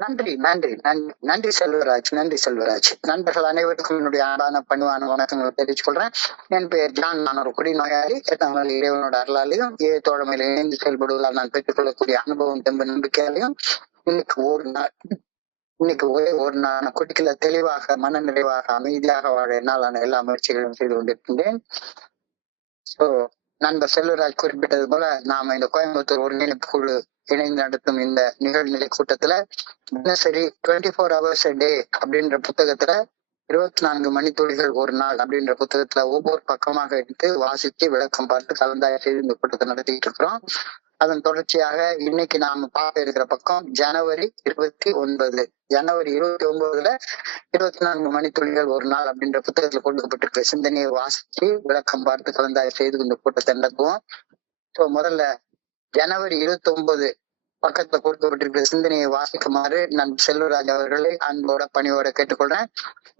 நன்றி நன்றி நன்றி நன்றி செல்வராஜ், நன்றி செல்வராஜ். நண்பர்கள் அனைவருக்கும் என்னுடைய அன்பான பணிவான வணக்கங்களை தெரிவித்துக் கொள்றேன். என் பெயர் ஜான். நான் ஒரு குடிநோயாளி. எட்டாமல் இறைவனோட அருளாலையும் தோழமையில் இணைந்து செயல்படுவதால் நான் பெற்றுக்கொள்ளக்கூடிய அனுபவம் தெம்பு நம்பிக்கையாலையும் இன்னைக்கு ஒரே ஒரு நாள் குட்டிக்கல தெளிவாக மன நிறைவாக அமைதியாக வாழ என்னாலான எல்லா முயற்சிகளையும் செய்து கொண்டிருக்கின்றேன். சோ நண்பர் செல்வராஜ் குறிப்பிட்டது போல நாம இந்த கோயம்புத்தூர் ஒருங்கிணைப்பு குழு இணைந்து நடத்தும் இந்த நிகழ்நிலை கூட்டத்துல தினசரி 24 hours a day அப்படின்ற புத்தகத்துல 24 மணித்துளிகள் ஒரு நாள் அப்படின்ற புத்தகத்துல ஒவ்வொரு பக்கமாக எடுத்து வாசித்து விளக்கம் பார்த்து கலந்தாய்வு செய்து இந்த கூட்டத்தை நடத்திட்டு இருக்கிறோம். அதன் தொடர்ச்சியாக இன்னைக்கு நாம பார்க்க இருக்கிற பக்கம் ஜனவரி 29. ஜனவரி 29ல 24 மணித்துளிகள் ஒரு நாள் அப்படின்ற புத்தகத்துல கொடுக்கப்பட்டிருக்க சிந்தனையை வாசிச்சு விளக்கம் பார்த்து கலந்தாய்வு செய்து இந்த கூட்டத்தை நடத்துவோம். ஸோ முதல்ல ஜனவரி 29 பக்கத்துல கொடுக்கப்பட்டிருக்கிற சிந்தனையை வாசிக்குமாறு நான் செல்வராஜ் அவர்களை அன்போட பணியோட கேட்டுக்கொள்றேன்.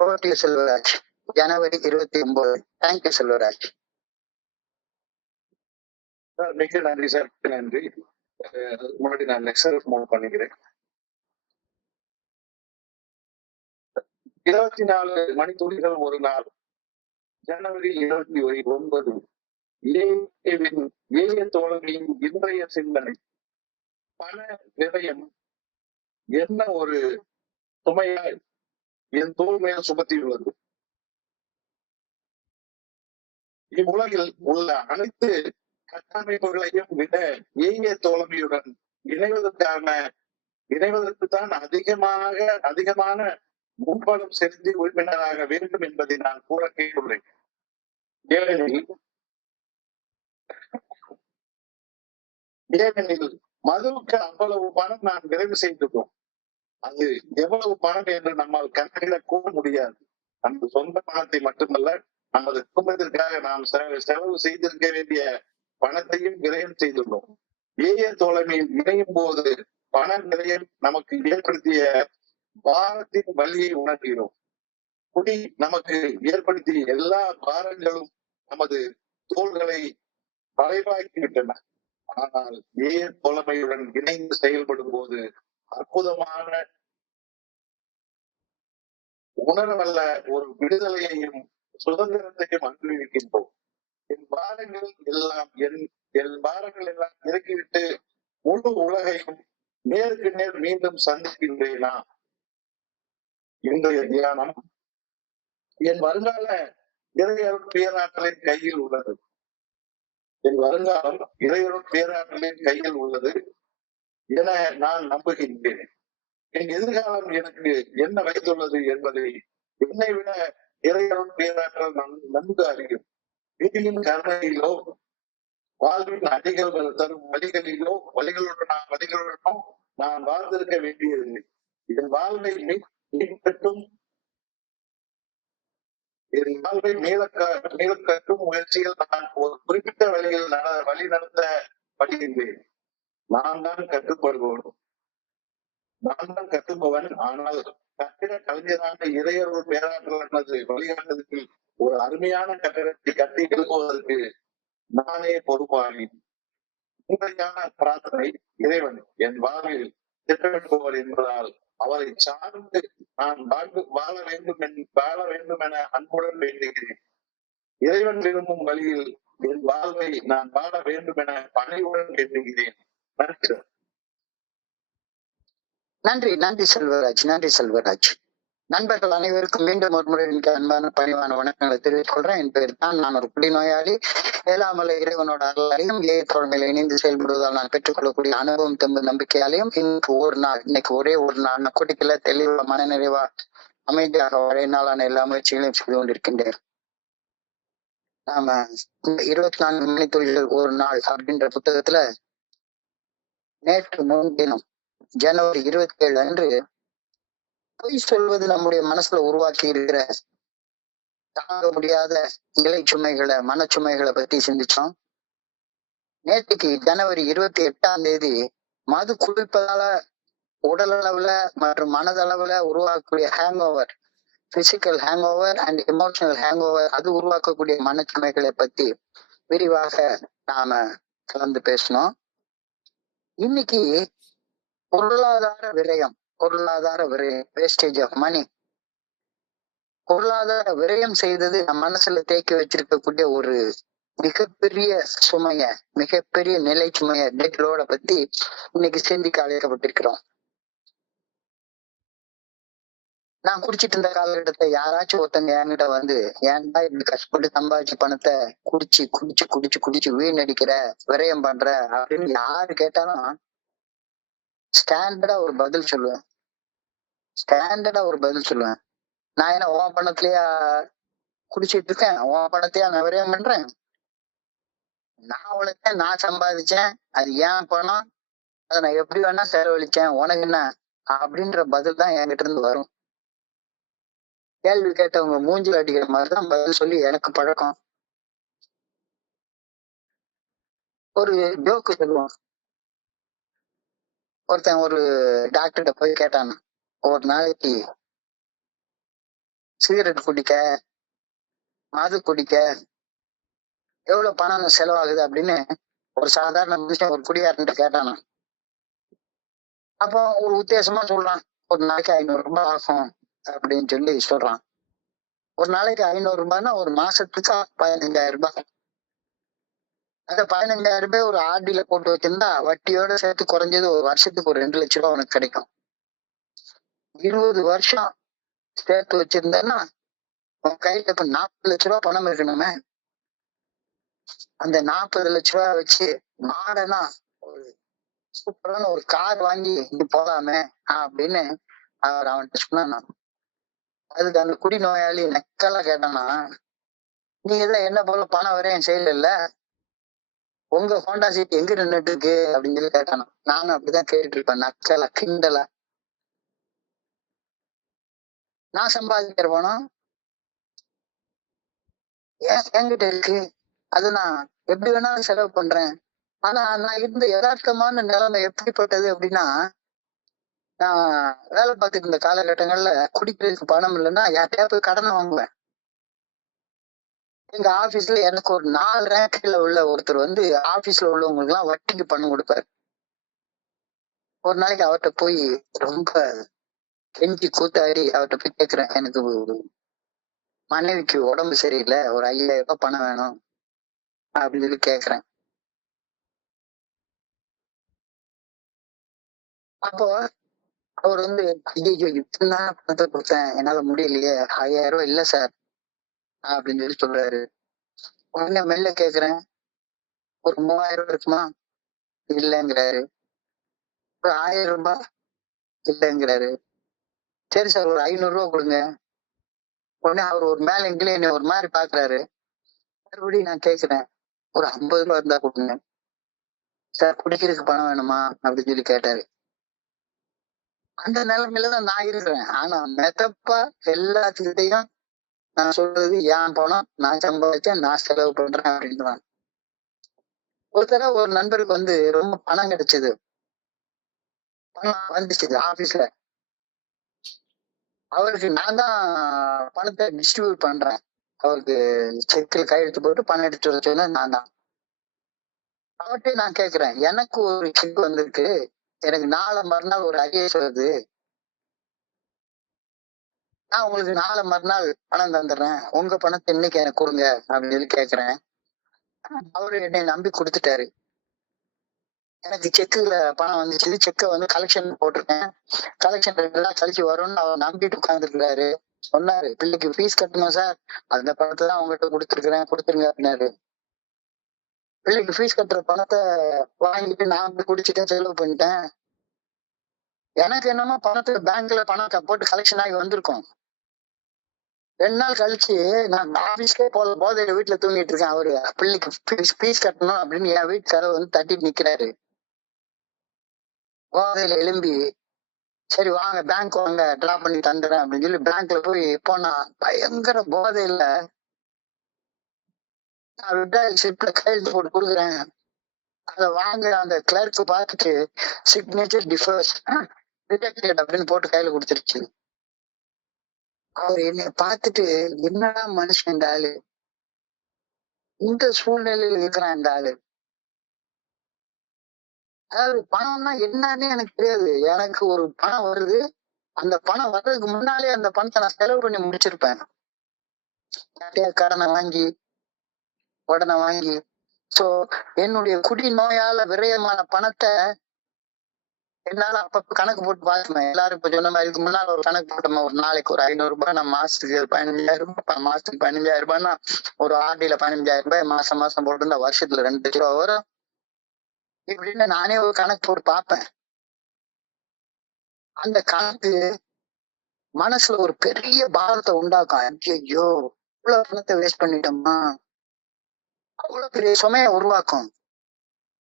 ஓட்டி செல்வராஜ். ஜனவரி 29. தேங்க்யூ செல்வராஜ். மிக நன்றி சார், நன்றி. முன்னாடி நான் லெக்சர் மூவ் பண்ணிக்கிறேன். 24 மணித்துளிகள் ஒரு நாள். ஜனவரி 29. ஏழு தோழமையின் இன்றைய சிந்தனை. பண விரயம் என்ன ஒரு சுமையாய் என் தோல் மேல் சுமத்தியுள்ளது. இவ்வுலகில் உள்ள அனைத்து கட்டமைப்புகளையும் விட ஏய தோழமையுடன் இணைவதற்கு தான் அதிகமான முன்பலம் செலுத்தி உறுப்பினராக வேண்டும் என்பதை நான் கூற கேட்டுள்ளேன். ஏனெனில் மதுவுக்கு அவ்வளவு பணம் நாம் நிறைவு செய்துள்ளோம். அது எவ்வளவு பணம் என்று நம்மால் கணக்கிட கூட முடியாது. நமது சொந்த பணத்தை மட்டுமல்ல, நமது குடும்பத்திற்காக நாம் செலவு செய்திருக்க வேண்டிய பணத்தையும் விரயம் செய்துள்ளோம். ஏய தோழமையில் இணையும் போது பண விரயம் நமக்கு ஏற்படுத்திய பாரத்தின் வழியை உணர்கிறோம். குடி நமக்கு ஏற்படுத்திய எல்லா பாரங்களும் நமது தோள்களை வளைவாக்கிவிட்டன. ஆனால் ஏய தோழமையுடன் இணைந்து செயல்படும் போது அற்புதமான உணர்வல்ல ஒரு விடுதலையையும் சுதந்திரத்தையும் அனுபவிக்கின்றோம். என் பாரங்கள் எல்லாம் இறக்கிவிட்டு முழு உலகையும் நேருக்கு நேர் மீண்டும் சந்திக்கின்றேனா? இன்றைய தியானம் என் வருங்கால இறையருள் பேராற்றலின் கையில் உள்ளது. என் வருங்காலம் இறையருள் பேராற்றலின் கையில் உள்ளது என நான் நம்புகின்றேன். என் எதிர்காலம் எனக்கு என்ன வைத்துள்ளது என்பதை என்னை விட இறையருள் பேராற்றல் நன்கு அறியும். வீட்டின் கருணையிலோ வாழ்வின் அடிகள் தரும் வழிகளுடனோ நான் வாழ்ந்திருக்க வேண்டியதில்லை. என் வாழ்வை மீளக்கட்டும் முயற்சியில் நான் ஒரு குறிப்பிட்ட வழி நடத்தப்படுகின்றேன். நான் தான் கட்டுப்பவன். ஆனால் கட்டிட கலைஞரான இறையருள் பேராற்றல் வழிகாட்டுதலுக்கு ஒரு அருமையான கட்டிடத்தை கட்டி எழுப்புவதற்கு நானே பொறுப்பானி. உண்மையான பிரார்த்தனை, இறைவன் என் வாழ்வில் திட்டமிடுபவர் என்பதால் அவரை சார்ந்து நான் வாழ வேண்டும் என அன்புடன் வேண்டுகிறேன். இறைவன் விரும்பும் வழியில் என் வாழ்வை நான் வாழ வேண்டும் என பணிவுடன் வேண்டுகிறேன். நன்றி நன்றி செல்வராஜ், நன்றி செல்வராஜ். நண்பர்கள் அனைவருக்கும் மீண்டும் ஒரு முறை அன்பான பணிவான வணக்கங்களை தெரிவித்துக் கொள்றேன். என் பேர் தான். நான் ஒரு குடிநோயாளி. ஏழாமலை இறைவனோட அருளாலையும் தோழமையில இணைந்து செயல்படுவதால் நான் பெற்றுக்கொள்ளக்கூடிய அனுபவம் தெம்பு நம்பிக்கையாலையும் இன்னைக்கு ஒரே ஒரு நாள் குடிக்கல தெளிவா மன நிறைவா அமைதியாக வாழ நாளான எல்லா முயற்சிகளையும் செய்து கொண்டிருக்கின்றேன். நாம இந்த 24 மணித்துளிகள் ஒரு நாள் அப்படின்ற புத்தகத்துல நேற்று முன்தினம் ஜனவரி 27 அன்று பொய் சொல்வது நம்முடைய மனசுல உருவாக்கி இருக்கிற தாங்க முடியாத நிலை சுமைகளை, மனச்சுமைகளை பத்தி சிந்திச்சோம். நேற்றுக்கு ஜனவரி 28 மது குடிப்பதால உடல் அளவுல மற்றும் மனதளவுல உருவாக்கக்கூடிய ஹேங்ஓவர், பிசிக்கல் ஹேங்ஓவர் அண்ட் எமோஷனல் ஹேங்ஓவர், அது உருவாக்கக்கூடிய மனச்சுமைகளை பத்தி விரிவாக நாம கலந்து பேசணும். இன்னைக்கு பொருளாதார விரயம் பொருளாதார விரயம், வேஸ்டேஜ் ஆஃப் மணி. பொருளாதார விரயம் செய்தது நம் மனசுல தேக்கி வச்சிருக்கக்கூடிய ஒரு மிகப்பெரிய சுமைய, மிகப்பெரிய நிலை சுமைய, டெட் லோட பத்தி இன்னைக்கு சிந்திக்க அழைக்கப்பட்டிருக்கிறோம். நான் குடிச்சிட்டு இருந்த காலகட்டத்தை யாராச்சும் ஒருத்தங்க என்கிட்ட வந்து, ஏன்டா இப்படி கஷ்டப்பட்டு சம்பாதிச்ச பணத்தை குடிச்சு குடிச்சு குடிச்சு குடிச்சு வீணடிக்கிற, விரயம் பண்ற அப்படின்னு யாரு கேட்டாலும் ஸ்டாண்டர்டா ஒரு பதில் சொல்லுவேன். ஸ்டாண்டர்டா ஒரு பதில் சொல்லுவேன். நான் என்ன உன் பணத்திலயா குடிச்சிட்டு இருக்கேன்? உன் பணத்தையா நான் விரயம் பண்றேன்? நான் உழைச்சேன், நான் சம்பாதிச்சேன், அது ஏன் பணம், அதை நான் எப்படி வேணா செலவழிச்சேன், உனக்கு என்ன? அப்படின்ற பதில் தான் என்கிட்ட இருந்து வரும். கேள்வி கேட்டவங்க மூஞ்சில அடிக்கிற மாதிரிதான் பதில் சொல்லி எனக்கு பழக்கம். ஒரு ஜோக்கு சொல்லுவோம். ஒருத்தன் ஒரு டாக்டர்கிட்ட போய் கேட்டான், ஒரு நாளைக்கு சிகரெட் குடிக்க, மது குடிக்க எவ்வளவு பணம் செலவாகுது அப்படின்னு ஒரு சாதாரண மனுஷன் ஒரு குடியாரன்ட்ட கேட்டானா. அப்போ ஒரு உத்தேசமா சொல்றான், ஒரு நாளைக்கு 500 ரூபாய் ஆகும் அப்படின்னு சொல்லி சொல்றான். ஒரு நாளைக்கு 500 ரூபாய்னா ஒரு மாசத்துக்கு 15,000 ரூபாய். அந்த 15,000 ரூபாய் ஒரு ஆர்டில போட்டு வச்சிருந்தா வட்டியோட சேர்த்து குறைஞ்சது ஒரு வருஷத்துக்கு ஒரு 2 லட்சம் ரூபாய் உனக்கு கிடைக்கும். 20 வருஷம் சேர்த்து வச்சிருந்தேன்னா உன் கையில இப்ப 40 லட்ச ரூபாய் பணம் இருக்கணுமே. அந்த 40 லட்ச ரூபாய் வச்சு மாடனா ஒரு சூப்பரான ஒரு கார் வாங்கி இங்க போலாமே அப்படின்னு அவர் அவன்கிட்ட சொன்னானா. அதுக்கு அந்த குடி நோயாளி நக்கலா கேட்டானா, நீங்க தான் என்ன போல பணம் வரையும் செய்யல, உங்க ஹோண்டா சீட் எங்க நின்றுட்டு இருக்கு அப்படின்னு சொல்லி கேட்டானா. நானும் அப்படிதான் கேட்டுட்டு இருப்பேன், நக்கலா கிண்டலா. நான் சம்பாதிக்கிற பணம் என்கிட்ட இருக்கு, அது நான் எப்படி வேணாலும் செலவு பண்றேன். ஆனா நான் இருந்த யதார்த்தமான நிலைமை எப்படிப்பட்டது அப்படின்னா, நான் வேலை பார்த்துட்டு இருந்த காலகட்டங்கள்ல குடிக்கிறதுக்கு பணம் இல்லைன்னா யார்கிட்டயா போய் கடனை வாங்குவேன். எங்க ஆபீஸ்ல எனக்கு ஒரு 4 ரேங்க்ல உள்ள ஒருத்தர் வந்து ஆபீஸ்ல உள்ளவங்களுக்கு எல்லாம் வட்டிக்கு பணம் கொடுப்பாரு. ஒரு நாளைக்கு அவர்கிட்ட போய் ரொம்ப கெஞ்சி கூத்தாடி அவர்கிட்ட போய் கேட்கிறேன், எனக்கு ஒரு மனைவிக்கு உடம்பு சரியில்லை, ஒரு 5,000 ரூபாய் பணம் வேணும் அப்படின்னு சொல்லி கேட்கிறேன். அப்போ அவர் வந்து, ஐயோ இத்தனை பணத்தை கொடுத்தேன் என்னால முடியலையே, 5,000 ரூபாய் இல்ல சார் அப்படின்னு சொல்லி சொல்றாரு. உடனே மெல்ல கேக்குறேன், ஒரு 3,000 ரூபாய் இருக்குமா? இல்லைங்கிறாரு. ஒரு 1,000 ரூபாய்? இல்லைங்கிறாரு. சரி சார் ஒரு 500 ரூபாய் கொடுங்க. உடனே அவர் ஒரு மேல எங்கிலே என்ன ஒரு மாதிரி பாக்குறாரு. மறுபடியும் நான் கேக்குறேன், ஒரு 50 ரூபாய் இருந்தா கொடுங்க சார், குடிக்கிறதுக்கு பணம் வேணுமா அப்படின்னு சொல்லி கேட்டாரு. அந்த நிலைமையில தான் நான் இருக்கிறேன். ஆனா மெதப்பா எல்லாத்துக்கிட்டையும் நான் சொல்றது என் பணம், நான் சம்பாதிச்சேன், நான் செலவு பண்றேன் அப்படின்னு. ஒரு தடவை ஒரு நண்பருக்கு வந்து ரொம்ப பணம் கிடைச்சது. பணம் வந்துச்சு ஆபீஸ்ல. அவருக்கு நான் தான் பணத்தை டிஸ்ட்ரிபியூட் பண்றேன். அவருக்கு செக்ல கையெழுத்து போட்டு பணம் எடுத்து வர சொன்னது நான் தான். அவர்கிட்ட நான் கேக்குறேன், எனக்கு ஒரு செக் வந்திருக்கு, எனக்கு நாளை மறுநாள் ஒரு ஐஏஎஸ் வருது, நான் உங்களுக்கு நாளை மறுநாள் பணம் தந்துடுறேன், உங்க பணத்தை இன்னைக்கு எனக்கு கொடுங்க அப்படின்னு சொல்லி கேக்குறேன். அவரு என்னை நம்பி கொடுத்துட்டாரு. எனக்கு செக்குல பணம் வந்துச்சு. செக்கை வந்து கலெக்ஷன் போட்டிருக்கேன். கலெக்ஷன் 2 நாள் கழிச்சு வரும்னு அவர் நம்பிட்டு உட்கார்ந்துருக்காரு. சொன்னாரு, பிள்ளைக்கு ஃபீஸ் கட்டணும் சார், அந்த பணத்தை தான் உங்ககிட்ட கொடுத்துருக்கிறேன், கொடுத்துருங்க அப்படின்னாரு. பிள்ளைக்கு ஃபீஸ் கட்டுற பணத்தை வாங்கிட்டு நான் போய் குடிச்சிட்டேன், செலவு பண்ணிட்டேன். எனக்கு என்னமோ பணத்துல பேங்க்ல பணம் போட்டு கலெக்ஷன் ஆகி வந்திருக்கும். 2 நாள் கழிச்சு நான் ஆபீஸ்க்கே போல, போதையில வீட்டுல தூங்கிட்டு இருக்கேன். அவரு பிள்ளைக்கு ஃபீஸ் கட்டணும் அப்படின்னு என் வீட்டுக்காரர் வந்து தட்டிட்டு நிக்கிறாரு. போதையில எழும்பி, சரி வாங்க பேங்க் வாங்க டிரா பண்ணி தந்துடுறேன் அப்படின்னு சொல்லி பேங்க்ல போய் போனா பயங்கர போதையில நான் விட்ராயல் ஸ்லிப்ல கையெழுத்து போட்டு கொடுக்குறேன். அதை வாங்க அந்த கிளர்க்கு பார்த்துட்டு சிக்னேச்சர் டிஃபர்ஸ் ரிஜெக்டட் அப்படின்னு போட்டு கையில கொடுத்துருச்சு. அவர் என்னை பார்த்துட்டு, என்னடா மனுஷன் இந்த ஆளு, இந்த சூழ்நிலையில இருக்கிறான் இந்த ஆளு, அதாவது பணம்னா என்னன்னு எனக்கு தெரியாது. எனக்கு ஒரு பணம் வருது. அந்த பணம் வர்றதுக்கு முன்னாலே அந்த பணத்தை நான் செலவு பண்ணி முடிச்சிருப்பேன். யார்கிட்டயா உடனே வாங்கி. சோ என்னுடைய குடி நோயால விரயமான பணத்தை என்னால அப்பப்ப கணக்கு போட்டு பார்த்துப்பேன். எல்லாரும் இப்ப சொன்ன மாதிரி இதுக்கு முன்னால ஒரு கணக்கு போட்டோம். ஒரு நாளைக்கு ஒரு 500 ரூபாய், நம்ம மாசத்துக்கு 15,000 மாசத்துக்கு 15,000 ஒரு ஆர்டில 15,000 மாசம் மாசம் போட்டு வருஷத்துல 2 லட்சம் ரூபாய் வரும். இப்படின்னு நானே ஒரு கணக்கு போட்டு பார்ப்பேன். அந்த கணக்கு மனசுல ஒரு பெரிய பாரத்தை உண்டாக்கும். ஐயோ, இவ்வளவு பணத்தை வேஸ்ட் பண்ணிட்டோமா, அவ்வளவு பெரிய சுமையை உருவாக்கும்.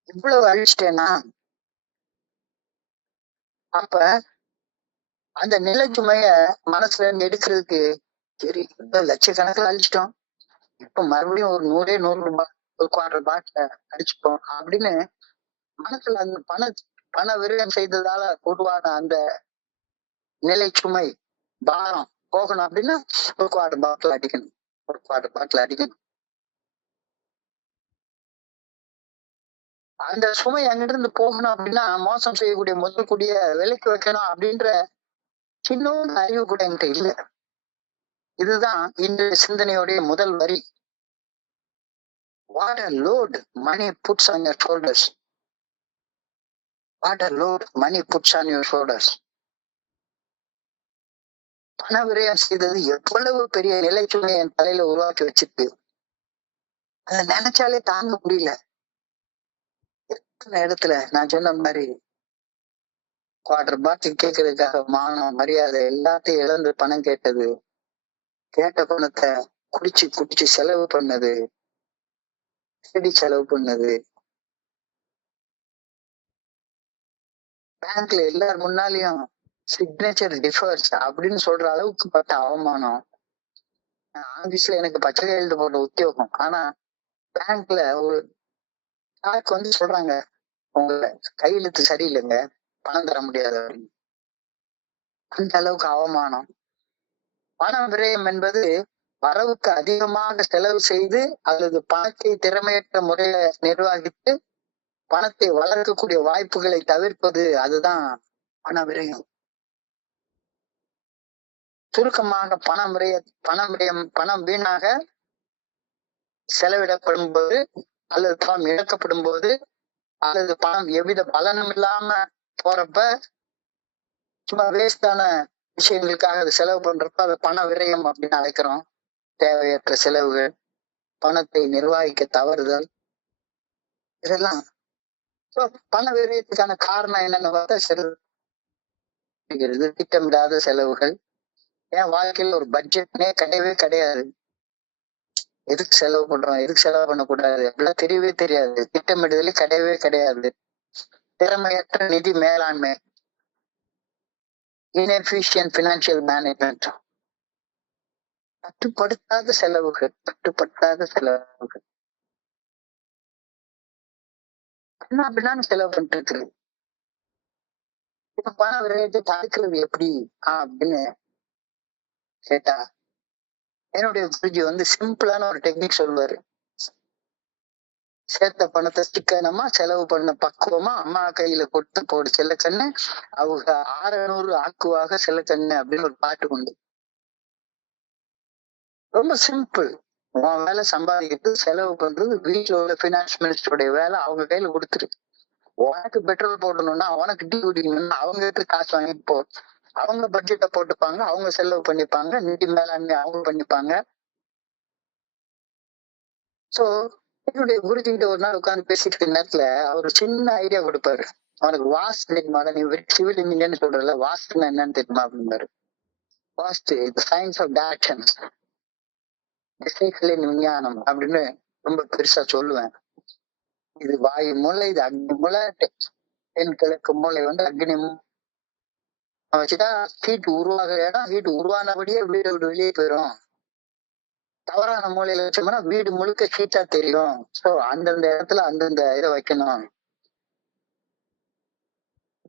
இவ்வளவு அழிச்சிட்டேனா. அப்ப அந்த நிலை சுமைய மனசுல இருந்து எடுக்கிறதுக்கு சரி லட்சக்கணக்கில் அழிச்சிட்டோம், இப்ப மறுபடியும் ஒரு 100 ரூபாய் ஒரு குவார்டர் பாட்டில அடிச்சுப்போம் அப்படின்னு மனசுல அந்த பண விரயம் செய்ததால உருவான அந்த நிலை சுமை பாரம் போகணும் அப்படின்னா ஒரு குவார்டர் பாட்டில் அடிக்கணும். அந்த சுமை அங்கிருந்து போகணும் அப்படின்னா மோசம் செய்யக்கூடிய முதல் கூடிய விலைக்கு வைக்கணும் அப்படின்ற சின்ன அறிவு கூட என்கிட்ட இல்லை. இதுதான் இன்றைய சிந்தனையோடைய முதல் வரி. What a load money puts on your shoulders. What a load money puts on your shoulders. பண விரயம் செய்தது எவ்வளவு பெரிய நிலைச்சுமை என் தலையில உருவாக்கி வச்சிருக்கு. அதை நினைச்சாலே தாங்க முடியல. எத்தனை இடத்துல நான் சொன்ன மாதிரி குவார்டர் பாட்டில் கேட்கறதுக்காக மானம் மரியாதை எல்லாத்தையும் இழந்து பணம் கேட்டது, கேட்ட பணத்தை குடிச்சு செலவு பண்ணது, செடி செலவு பண்ணது, பேங்க்ல எல்லார் முன்னாலையும் சிக்னேச்சர் டிஃபர்ஸ் அப்படின்னு சொல்ற அளவுக்கு பட்ட அவமானம். ஆபீஸ்ல எனக்கு பச்சை கையெழுத்து போட்ட உத்தியோகம், ஆனா பேங்க்ல ஒரு வந்து சொல்றாங்க உங்க கையெழுத்து சரியில்லைங்க, பணம் தர முடியாது அப்படின்னு. அந்த அளவுக்கு அவமானம். பண விரயம் என்பது வரவுக்கு அதிகமாக செலவு செய்து அல்லது பணத்தை திறமையற்ற முறையில நிர்வகித்து பணத்தை வளர்க்கக்கூடிய வாய்ப்புகளை தவிர்ப்பது, அதுதான் பண விரயம். சுருக்கமாக பணம் வீணாக செலவிடப்படும் போது அல்லது பணம் இழக்கப்படும் போது அல்லது பணம் எவ்வித பலனும் இல்லாம போறப்ப சும்மா வேஸ்டான விஷயங்களுக்காக அதை செலவு பண்றப்ப அதை பண விரயம் அப்படின்னு அழைக்கிறோம். தேவையற்ற செலவுகள், பணத்தை நிர்வகிக்க தவறுதல், இதெல்லாம் பண விரயத்துக்கான காரணம் என்னன்னு பார்த்தா செலவு, திட்டமிடாத செலவுகள். என் வாழ்க்கையில ஒரு பட்ஜெட்னே கிடையவே கிடையாது. எதுக்கு செலவு பண்றோம், எதுக்கு செலவு பண்ணக்கூடாது அப்படிலாம் தெரியவே தெரியாது. திட்டமிடுதலே கிடையவே கிடையாது. திறமையற்ற நிதி மேலாண்மை, inefficient financial management, கட்டுப்படுத்தாத செலவுகள். அப்படின்னா செலவு பண்ணிட்டு இருக்குது. இப்ப பண விரயத்தை தடுக்கிறது எப்படி அப்படின்னு கேட்டா என்னுடைய குருஜி வந்து சிம்பிளான ஒரு டெக்னிக் சொல்லுவாரு. சேர்த்த பணத்தை சிக்கனமா செலவு பண்ண பக்குவமா அம்மா கையில கொடுத்து போடு செல்லக்கண்ணு, அவங்க 600 ஆக்குவாக செல்லக்கண்ணு அப்படின்னு ஒரு பாட்டு உண்டு. ரொம்ப சிம்பிள். உன் வேலை சம்பாதிக்கிறது, செலவு பண்றது வீட்டுல உள்ள பினான்ஸ் மினிஸ்டருடைய வேலை, அவங்க கையில கொடுத்துரு. உனக்கு பெட்ரோல் போடணும்னா, உனக்கு டீ குடிக்கணும்னா அவங்க கிட்ட காசு வாங்கிட்டு போ. அவங்க பட்ஜெட்டை போட்டுப்பாங்க, அவங்க செலவு பண்ணிப்பாங்க, நிதி மேலாண்மை அவங்க பண்ணிப்பாங்க. சோ என்னுடைய குருஜி கிட்ட ஒரு நாள் உட்கார்ந்து பேசிட்டு இருக்க நேரத்துல அவர் சின்ன ஐடியா கொடுப்பாரு. அவனுக்கு வாஸ்து தெரியுமா, நீ சிவில் இன்ஜினியர்னு சொல்றல, வாஸ்துன்னா என்னன்னு தெரியுமா அப்படின்னாரு. வாஸ்து சயின்ஸ் ஆஃப் டைரக்ஷன், திசைகளின் விஞ்ஞானம் அப்படின்னு ரொம்ப பெருசா சொல்லுவேன். இது வாயு மூளை, இது அக்னி மூளை, தென் கிழக்கு மூளை வந்து அக்னி வச்சுட்டா ஹீட் உருவாகிற இடம், ஹீட் உருவானபடியே வீடு விட்டு வெளியே போயிடும். தவறான மூலையில வச்சோம்னா வீடு முழுக்க ஹீட்டா தெரியும். சோ அந்தந்த இடத்துல அந்தந்த இதை வைக்கணும்.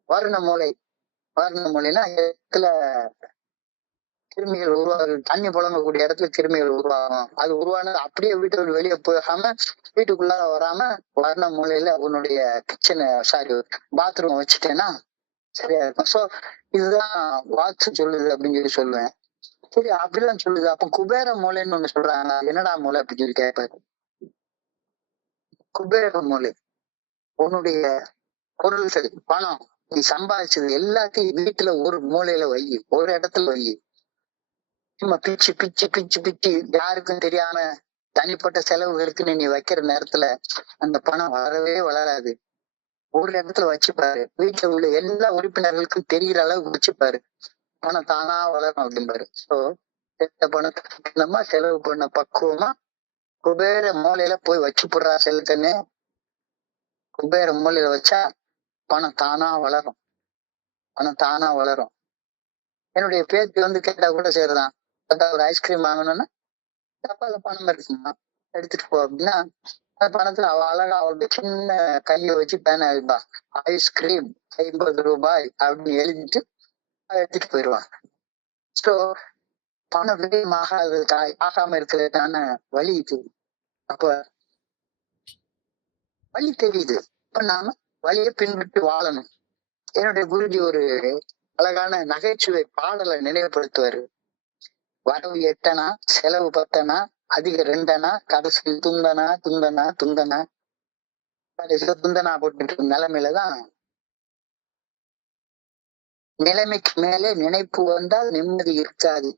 வர்ண மூலைனா இடத்துல கிருமிகள் உருவாகும். தண்ணி புழங்கக்கூடிய இடத்துல கிருமிகள் உருவாகும். அது உருவானது அப்படியே வீட்டை விட்டு வெளியே போகாம வீட்டுக்குள்ளார வராம வர்ண மூலையில உன்னுடைய கிச்சன் சாரி பாத்ரூம் வச்சுட்டேன்னா சரியா இருக்கும். சோ இதுதான் வாஸ்து சொல்லுது அப்படின்னு சொல்லி சொல்லுவேன். சரி அப்படிலாம் சொல்லுது. அப்ப குபேர மூலைன்னு ஒண்ணு சொல்றாங்க. என்னடா மூலை அப்படின்னு சொல்லி கேட்பாரு. குபேர மூலை உன்னுடைய பொருள்கள் பணம் நீ சம்பாதிச்சது எல்லாத்தையும் வீட்டுல ஒரு மூலையில வை, ஒரு இடத்துல வை. சும்மா பிச்சு பிச்சு பிச்சு பிச்சு யாருக்கும் தெரியாம தனிப்பட்ட செலவுகளுக்கு நீ வைக்கிற நேரத்துல அந்த பணம் வளரவே வளராது. ஒரு இடத்துல வச்சுப்பாரு. வீட்டுல உள்ள எல்லா உறுப்பினர்களுக்கும் தெரிகிற அளவுக்கு வச்சுப்பாரு. பணம் தானா வளரும் அப்படிம்பாரு. சோ செத்த பணத்தை நம்ம செலவு பண்ண பக்குவமா குபேர மூலையில போய் வச்சு போடுறா செலுத்தன்னு. குபேர மூலையில வச்சா பணம் தானா வளரும். பணம் தானா வளரும். என்னுடைய பேத்தி வந்து கேட்டா கூட சரிதான். ஒரு ஐஸ்கிரீம் வாங்கணும்னா டப்பால பணம் இருக்குமா எடுத்துட்டு போ அப்படின்னா அந்த பணத்துல அவ அழகா அவளுடைய சின்ன கையை வச்சு பேனா எழுப்பா. ஐஸ்கிரீம் 50 ரூபாய் அப்படின்னு எழுதிட்டு எடுத்துட்டு போயிடுவான். சோ பணம் விரயமாக ஆகாம இருக்கிறதுக்கான வழி இது. அப்ப வழி தெரியுது. இப்ப நாம வழியை பின்பற்றி வாழணும். என்னுடைய குருஜி ஒரு அழகான நகைச்சுவை பாடலை நினைவுபடுத்துவாரு. வரவு 8 அணா, செலவு 10 அணா, அதிக 2 அணா, கடைசியில் துந்தனா துந்தனா துந்தனா, கடைசியில துந்தனா போட்டு நிலைமையிலதான் நிலைமைக்கு மேலே நினைப்பு வந்தால் நிம்மதி இருக்காது.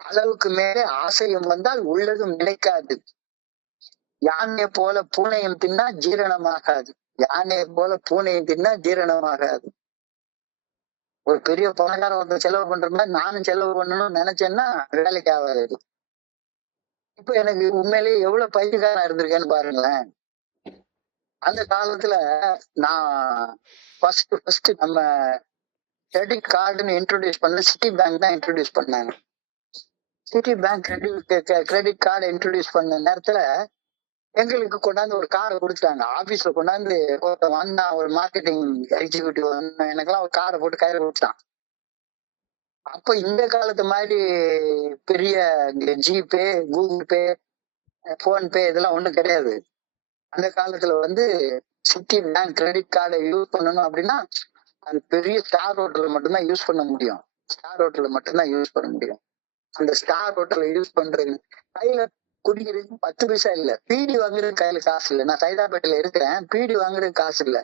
அளவுக்கு மேலே ஆசையும் வந்தால் உள்ளதும் நிலைக்காது. யானையை போல பூனையும் தின்னா ஜீரணமாகாது. யானையை போல பூனையும் தின்னா ஜீரணமாகாது. ஒரு பெரிய பணக்கார ஒருத்தர் செலவு பண்ற மாதிரி நானும் செலவு பண்ணணும்னு நினைச்சேன்னா வேலைக்கு ஆகாது. இப்ப எனக்கு உண்மையிலேயே எவ்வளவு பைத்தியக்காரன் இருந்திருக்கேன்னு பாருங்களேன். அந்த காலத்துல நான் ஃபர்ஸ்ட் நம்ம கிரெடிட் கார்டுன்னு இன்ட்ரோடியூஸ் பண்ண சிட்டி பேங்க் தான் இன்ட்ரோடியூஸ் பண்ணாங்க. City bank credit card introduce பண்ண நேரத்துல எங்களுக்கு கொண்டாந்து ஒரு காரை கொடுத்துட்டாங்க. ஆபீஸ்ல கொண்டாந்து வந்தா ஒரு மார்க்கெட்டிங் எக்ஸிக்யூட்டிவ் எனக்கெல்லாம் ஒரு காரை போட்டு கையில கொடுத்துட்டான். அப்ப இந்த காலத்து மாதிரி பெரிய ஜிபே, கூகுள் பே, போன் பே இதெல்லாம் ஒண்ணும் கிடையாது. அந்த காலத்துல வந்து சிட்டி பேங்க் கிரெடிட் கார்டை யூஸ் பண்ணணும் அப்படின்னா அது பெரிய ஸ்டார் ஹோட்டல்ல மட்டும்தான் யூஸ் பண்ண முடியும். ஸ்டார் ஹோட்டல்ல மட்டும்தான் யூஸ் பண்ண முடியும். அந்த ஸ்டார் ஹோட்டல்ல யூஸ் பண்றது கையில குடிக்கிறதுக்கு 10 பைசா இல்ல. பீடி வாங்குறதுக்கு கையில காசு இல்ல. நான் சைதாப்பேட்டையில இருக்கிறேன். பீடி வாங்குறதுக்கு காசு இல்ல.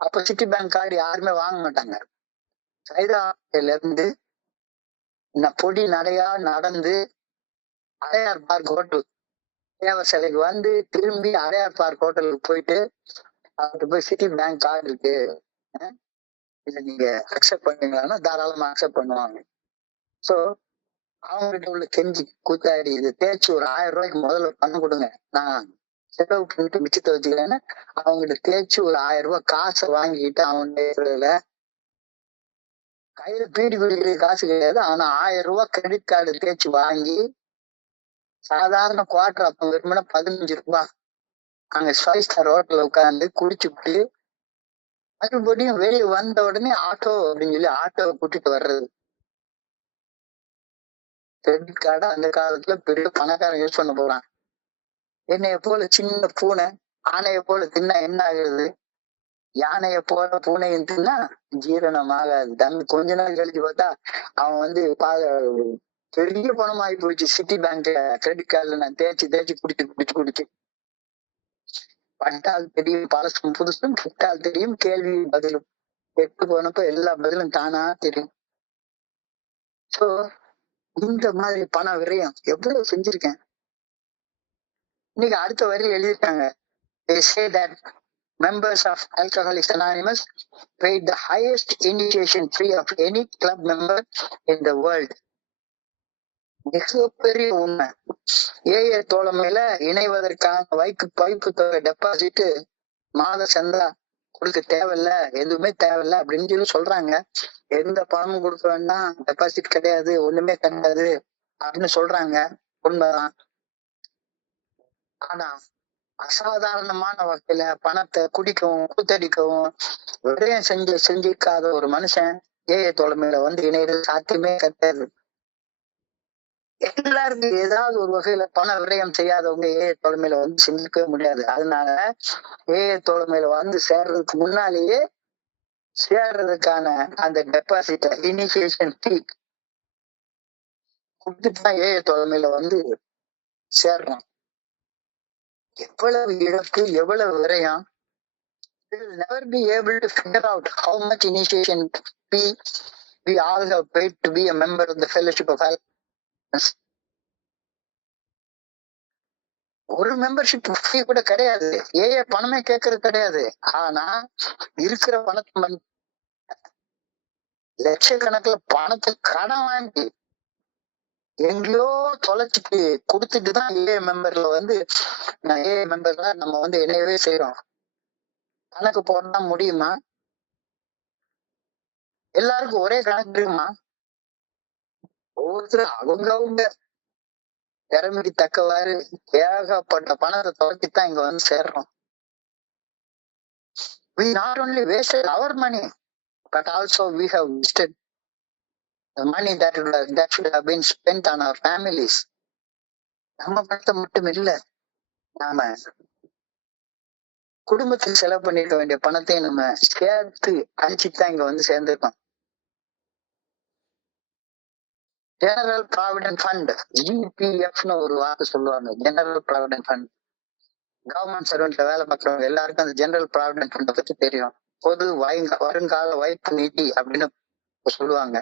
அப்ப சிட்டி பேங்க் கார்டு யாருமே வாங்க மாட்டாங்க. சைதாப்பேட்டையில இருந்து நான் பொடி நடையா நடந்து அடையார் பார்க் ஹோட்டல் தேவ சிலைக்கு வந்து திரும்பி அடையார் பார்க் ஹோட்டலுக்கு போயிட்டு அவர்கிட்ட போய் சிட்டி பேங்க் கார்டு இருக்கு, இதை நீங்க அக்செப்ட் பண்ணீங்களான்னா தாராளமா அக்செப்ட் பண்ணுவாங்க. சோ அவங்க கிட்ட உள்ள கெஞ்சி கூத்தாடி இது தேய்ச்சி ஒரு 1000 ரூபாய்க்கு முதல்ல பணம் கொடுங்க, நான் செலவு பண்ணிட்டு மிச்சத்தை வச்சுக்கிறேன்னு அவங்ககிட்ட தேய்ச்சி ஒரு 1000 ரூபாய் காசை வாங்கிட்டு அவங்க கையில பீடி பிடிக்கிறது காசு கிடையாது. ஆனா 1000 ரூபாய் கிரெடிட் கார்டு தேய்ச்சி வாங்கி சாதாரண குவார்டர் அப்ப விரும்பினா 15 ரூபாய் அங்க 5 ஸ்டார் ஹோட்டல்ல உட்கார்ந்து குடிச்சுட்டு மறுபடியும் வெளியே வந்த உடனே ஆட்டோ அப்படின்னு சொல்லி ஆட்டோவை கூட்டிட்டு வர்றது. கிரெடிட் கார்டை அந்த காலத்துல பெரிய பணக்காரன் யூஸ் பண்ண போறான். என்னைய போல சின்ன பூனை ஆனையை போல தின்னா என்ன ஆகுறது? யானையை போல பூனையும் தின்னா ஜீரணம் ஆகாது. தம்பி கொஞ்ச நாள் கழிச்சு பார்த்தா அவன் வந்து பெரிய பணம் ஆகி போயிடுச்சு. சிட்டி பேங்க்ல கிரெடிட் கார்டுல நான் தேய்ச்சி தேய்ச்சி குடிச்சு பட்டால் தெரியும் பழசும் புதுசும், கிட்டால் தெரியும் கேள்வி பதிலும். எட்டு போனப்ப எல்லா பதிலும் தானா தெரியும். சோ இந்த மாதிரி பண விரயம் எவ்வளவு செஞ்சிருக்கேன். இன்னைக்கு அடுத்த வரையில் எழுதியிருக்காங்க. They say that members of Alcoholics Anonymous paid the highest initiation fee of any club member in the world. மிகப்பெரிய உண்மை. ஏஏ தோழமையில இணைவதற்கான வைப்பு தொகை டெபாசிட் மாத சந்தா கொடுக்க தேவையில்ல, எதுவுமே தேவையில்ல அப்படின்னு சொல்லி சொல்றாங்க. எந்த பணமும் கொடுக்க வேண்டாம், டெபாசிட் கிடையாது, ஒண்ணுமே கிடையாது அப்படின்னு சொல்றாங்க. உண்மைதான். ஆனா அசாதாரணமான வகையில பணத்தை குடிக்கவும் கூத்தடிக்கவும் விரயம் செஞ்சிருக்காத ஒரு மனுஷன் ஏஏ தோழமையில வந்து இணையது சாத்தியமே கிடையாது. எல்லாருக்கும் ஏதாவது ஒரு வகையில பண விரயம் செய்யாதவங்க ஏஐ தோழமையில வந்து சிந்திக்கவே முடியாது. அதனால ஏஐ தோழமையில வந்து சேர்றதுக்கு முன்னாலேயே சேர்றதுக்கான அந்த டெபாசிட் இனிஷியேஷன் ஃபீ கொடுத்துட்டு தான் ஏஐ தோழமையில வந்து சேர்றோம். எவ்வளவு இழப்பு, எவ்வளவு விரயம். We will never be able to figure out how much initiation fee we all have paid to be a member of the Fellowship of Alchemists. ஒரு மெம்பர்ஷிப் ஃபீ கூட கிடையாது. ஏஐ பணமே கேட்கறது கிடையாது. ஆனா இருக்கிற பணத்தை லட்சக்கணக்கில் பணத்தை கடன் வாங்கி எங்கேயோ தொலைச்சிட்டு கொடுத்துட்டு தான் ஏஐ மெம்பர்ல வந்து ஏஐ மெம்பர்ல நம்ம வந்து இணையவே செய்யறோம். கணக்கு போடா முடியுமா? எல்லாருக்கும் ஒரே கணக்கு இருக்குமா? ஒவ்வொருத்தரும் அவங்க திறமைக்கு தக்கவாறு ஏகப்பட்ட பணத்தை தொலைச்சித்தான் இங்க வந்து சேர்றோம். We not only wasted our money, but also we have wasted the money that should have been spent on our families. நம்ம பணத்தை மட்டும் இல்ல, நாம குடும்பத்துக்கு செலவு பண்ணிருக்க வேண்டிய பணத்தை நம்ம சேர்த்து அழிச்சுதான் இங்க வந்து சேர்ந்திருக்கோம். ஜெனரல் ப்ராவிடன்ட் ஃபண்ட், ஜிபிஎஃப்னு ஒரு வார்த்தை சொல்லுவாங்க. General provident fund. கவர்மெண்ட் சர்வெண்ட்ல வேலை பார்க்கறவங்க எல்லாருக்கும் அந்த ஜெனரல் ப்ராவிடன்ட் ஃபண்டை பத்தி தெரியும். பொது வருங்கால வைப்பு நிதி அப்படின்னு சொல்லுவாங்க.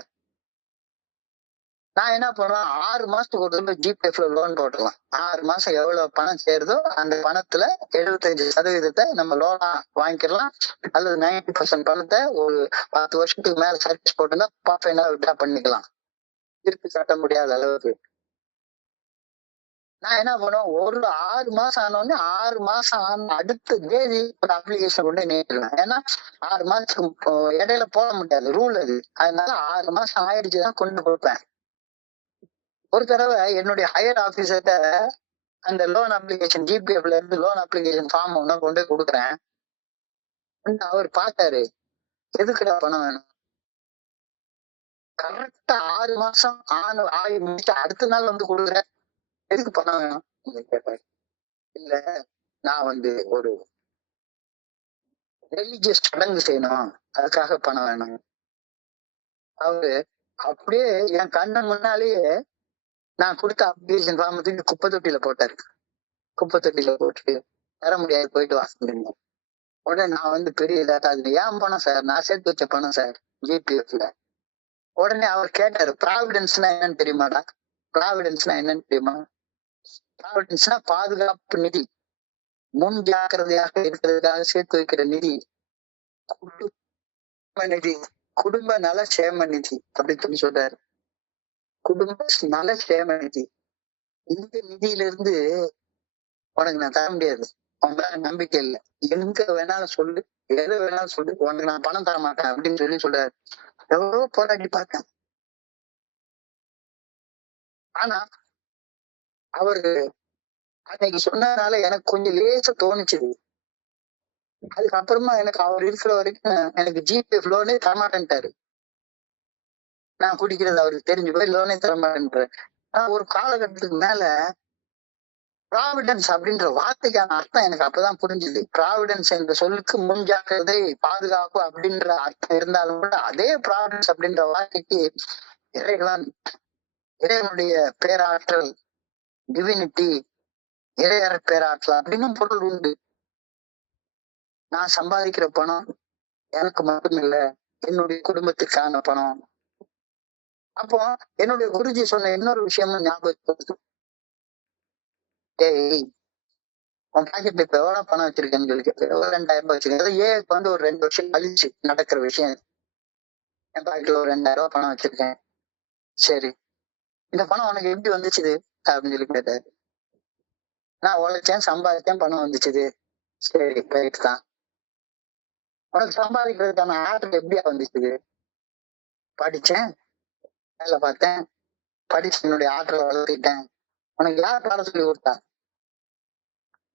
நான் என்ன பண்ணுவேன், 6 மாசத்துக்கு ஒரு தடவை ஜிபிஎஃப்ல லோன் போட்டுக்கலாம். 6 மாசம் எவ்வளவு பணம் சேருதோ அந்த பணத்துல 75% நம்ம லோனா வாங்கிக்கலாம். அல்லது 90% பணத்தை ஒரு 10 வருஷத்துக்கு மேல சர்வீஸ் போட்டுருந்தா பாப்பா விட்டா பண்ணிக்கலாம். திருப்பி கட்ட முடியாத அளவுக்கு. நான் என்ன பண்ணுவேன், ஒரு 6 மாசம் ஆனோடனே 6 மாசம் ஆன அடுத்த தேதி ஒரு அப்ளிகேஷன் கொண்டு நீட்டுவேன். ஏன்னா 6 மாசத்துக்கு இடையில போட முடியாது, ரூல் அது. அதனால 6 மாசம் ஆயிடுச்சுதான் கொண்டு கொடுப்பேன். ஒரு தடவை என்னுடைய ஹையர் ஆபீசர்கிட்ட அந்த லோன் அப்ளிகேஷன் ஜிபிஎஃப்ல இருந்து லோன் அப்ளிகேஷன் ஃபார்ம் ஒண்ணு கொண்டு கொடுக்குறேன். அவர் பார்த்தாரு, எதுக்குடா பணம் வேணும்? கரெக்டா 6 மாசம் ஆகி முடிச்சு அடுத்த நாள் வந்து கொடுக்குற, எதுக்கு பணம் வேணும் கேட்டாரு. இல்ல, நான் வந்து ஒரு ரிலிஜியஸ் சடங்கு செய்யணும், அதுக்காக பணம் வேணும். அவரு அப்படியே என் கண்ணு முன்னாலேயே நான் கொடுத்த அப்ளிகேஷன் ஃபார்ம் தூக்கி குப்பை தொட்டியில போட்டாரு. குப்பை தொட்டியில போட்டுட்டு தர முடியாது, போயிட்டு வாங்க. உடனே நான் வந்து பெரிய இதாட்டா, அது ஏன் பணம் சார், நான் சேர்த்து வச்ச பணம் சார் ஜிபிஎஃப்ல. உடனே அவர் கேட்டாரு, ப்ராவிடன்ஸ்னா என்னன்னு தெரியுமாடா? ப்ராவிடன்ஸ்னா என்னன்னு தெரியுமா? ப்ராவிடன்ஸ்னா பாதுகாப்பு நிதி, முன் ஜாக்கிரதையாக இருக்கிறதுக்காக சேர்த்து வைக்கிற நிதி, குடும்ப நிதி, குடும்ப நல சேம நிதி அப்படின்னு சொல்றாரு. குடும்ப நல சேம நிதி. இந்த நிதியில இருந்து உனக்கு நான் தர முடியாது, உங்களால நம்பிக்கை இல்லை, எங்க வேணாலும் சொல்லு, எது வேணாலும் சொல்லு, உனக்கு நான் பணம் தர மாட்டேன் அப்படின்னு சொல்றாரு. எவ்வளவு போராடி பார்த்தேன். ஆனா அவரு அன்னைக்கு சொன்னதுனால எனக்கு கொஞ்சம் லேசா தோணுச்சுது. அதுக்கப்புறமா எனக்கு அவர் இருக்கிற வரைக்கும் எனக்கு ஜிபிஎஃப் லோனே தரமாட்டேன்ட்டாரு. நான் குடிக்கிறது அவருக்கு தெரிஞ்சு போய் லோனே தரமாட்டேன்ட்டாரு. ஆனா ஒரு காலகட்டத்துக்கு மேல ப்ராவிடன்ஸ் அப்படின்ற வார்த்தைக்கான அர்த்தம் எனக்கு அப்பதான் புரிஞ்சுது. ப்ராவிடன்ஸ் என்ற சொல்லுக்கு முன்ஜாக்கிரதை, பாதுகாப்பு அப்படின்ற அர்த்தம் இருந்தாலும் கூட அதே ப்ராவிடன்ஸ் அப்படின்ற வார்த்தைக்கு இறைவன், இறைவனுடைய பேராற்றல், டிவினிட்டி, இறையற பேராற்றல் அப்படின்னு பொருள் உண்டு. நான் சம்பாதிக்கிற பணம் எனக்கு மட்டும் இல்ல, என்னுடைய குடும்பத்துக்கான பணம். அப்போ என்னுடைய குருஜி சொன்ன இன்னொரு விஷயமும் ஞாபகம், டேய் உன் பாக்கெட்ல இப்ப எவ்வளவு பணம் வச்சிருக்கேன்னு சொல்லி கேட்க, 2000 ரூபாய் வச்சிருக்கேன். ஏன் வந்து ஒரு 2 வருஷம் கழிச்சு நடக்கிற விஷயம். என் பாக்கெட்ல ஒரு 2000 ரூபாய் பணம் வச்சிருக்கேன். சரி, இந்த பணம் உனக்கு எப்படி வந்துச்சுது அப்படின்னு சொல்லி கேட்டாரு. நான் உழைச்சேன், சம்பாதிச்சேன், பணம் வந்துச்சுது. சரி, ரைட் தான். உனக்கு சம்பாதிக்கிறதுக்கான ஆற்றல் எப்படியா வந்துச்சுது? படிச்சேன், வேலை பார்த்தேன், படிச்சு என்னுடைய ஆற்றலை வளர்த்துக்கிட்டேன். உனக்கு யார் பாடம் சொல்லி கொடுத்தா?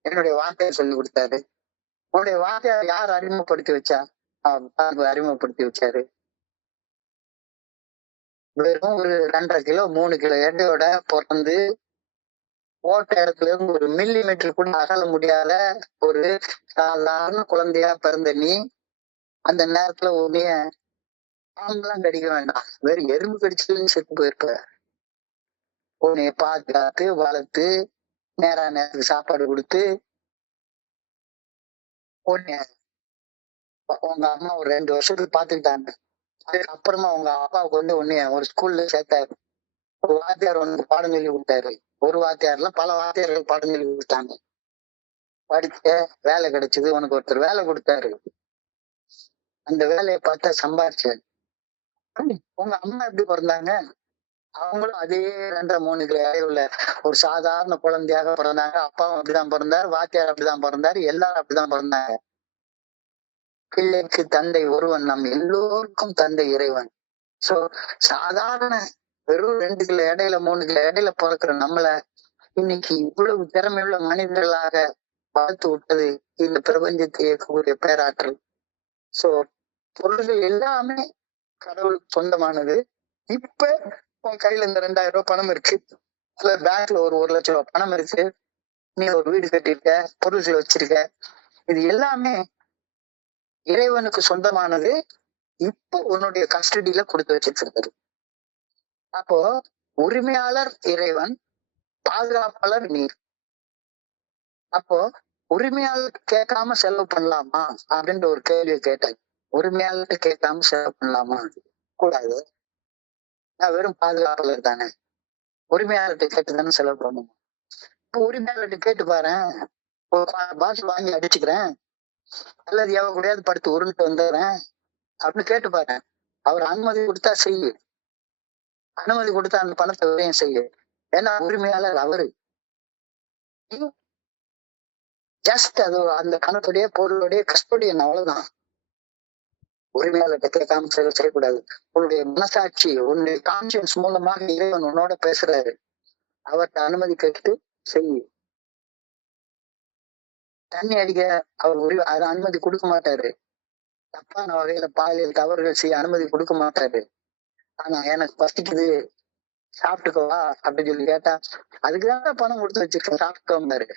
என்னுடைய வார்த்தையை சொல்லி கொடுத்தாரு. உன்னுடைய வார்த்தையை யார் அறிமுகப்படுத்தி வச்சா? அறிமுகப்படுத்தி வச்சாரு. வெறும் ஒரு 2.5 கிலோ 3 கிலோ எடையோட பிறந்து போட்ட இடத்துல இருந்து ஒரு மில்லி மீட்டர் கூட அகல முடியாத ஒரு சாதாரண குழந்தையா பிறந்த நீ அந்த நேரத்துல உன்னைய பாம்பெல்லாம் கடிக்க வேண்டாம், வெறும் எறும்பு கடிச்சதுன்னு செத்து போயிருப்ப. உன்னைய பாதுகாத்து வளர்த்து நேரத்துக்கு சாப்பாடு கொடுத்து உன்னைய உங்க அம்மா ஒரு 2 வருஷத்துக்கு பாத்துக்கிட்டாங்க. அதுக்கப்புறமா உங்க அப்பா கொண்டு உன்னைய ஒரு ஸ்கூல்ல சேர்த்தாரு. ஒரு வாத்தியார் உனக்கு பாடம் சொல்லி கொடுத்தாரு. ஒரு வாத்தியார்ல பல வாத்தியார்கள் பாடம் சொல்லி கொடுத்தாங்க. படிச்ச, வேலை கிடைச்சது, உனக்கு ஒருத்தர் வேலை கொடுத்தாரு. அந்த வேலையை பார்த்தா சம்பாரிச்ச. உங்க அம்மா எப்படி பிறந்தாங்க? அவங்களும் அதே 2.5-3 கிலோ எடையுள்ள ஒரு சாதாரண குழந்தையாக பிறந்தாங்க. அப்பாவும் அப்படிதான் பிறந்தாரு, வாத்தியார் அப்படிதான் பிறந்தாரு, எல்லாரும் அப்படிதான் பிறந்தாங்க. பிள்ளைக்கு தந்தை ஒருவன், நம் எல்லோருக்கும் தந்தை இறைவன். சோ சாதாரண வெறும் 2 கிலோ எடையில 3 கிலோ எடையில பிறக்கிற நம்மள இன்னைக்கு இவ்வளவு திறமையுள்ள மனிதர்களாக வளர்த்து விட்டது இந்த பிரபஞ்சத்தை இயக்கக்கூடிய பேராற்றல். சோ பொருள்கள் எல்லாமே கடவுளுக்கு சொந்தமானது. இப்ப உன் கையில இந்த 2000 ரூபாய் பணம் இருக்கு, இல்ல பேங்க்ல ஒரு 1,00,000 ரூபாய் பணம் இருக்கு, நீ ஒரு வீடு கட்டிருக்க, பொருள்கள் வச்சிருக்க, இது எல்லாமே இறைவனுக்கு சொந்தமானது. இப்ப உன்னுடைய கஸ்டடியில கொடுத்து வச்சிருக்கிறது. அப்போ உரிமையாளர் இறைவன், பாதுகாப்பாளர் நீர். அப்போ உரிமையாளர் கேட்காம செலவு பண்ணலாமா அப்படின்ற ஒரு கேள்வியை கேட்டேன். உரிமையாளர்கிட்ட கேட்காம செலவு பண்ணலாமா? கூடாது. நான் வெறும் பாதுகாப்பாளர் தானே, உரிமையாளர்கிட்ட கேட்டு தானே செலவு பண்ணணும். இப்போ உரிமையாளர்கிட்ட கேட்டு பாரு, ஒரு பாட்டில் வாங்கி அடிச்சுக்கிறேன் அல்லது எவ கூடயாவது படுத்து உருண்டு வந்துடுறேன் அப்படின்னு கேட்டு பாரு. அவர் அனுமதி கொடுத்தா செய்யு, அனுமதி கொடுத்தா அந்த பணத்தை விரையும் செய்யு. ஏன்னா உரிமையாளர் அவரு. ஜஸ்ட் அது அந்த பணத்துடைய பொருளுடைய கஸ்டோடியன், அவ்வளவுதான். உரிமையாளர்கிட்ட கேட்காம செய்யக்கூடாது. உன்னுடைய மனசாட்சி, உன்னுடைய கான்சியன்ஸ் மூலமாக இறைவன் உன்னோட பேசுறாரு. அவர்கிட்ட அனுமதி கேட்டு செய்யு. தண்ணி அடிக்க அவர் அனுமதி கொடுக்க மாட்டாரு. தப்பான வகையில பாலியல் தவறுகள் செய்ய அனுமதி கொடுக்க மாட்டாரு. ஆனா எனக்கு பசிக்குது சாப்பிட்டுக்கோவா அப்படின்னு சொல்லி கேட்டா, அதுக்குதான் பணம் கொடுத்து வச்சிருக்கேன் சாப்பிட்டுக்கோம்பாரு.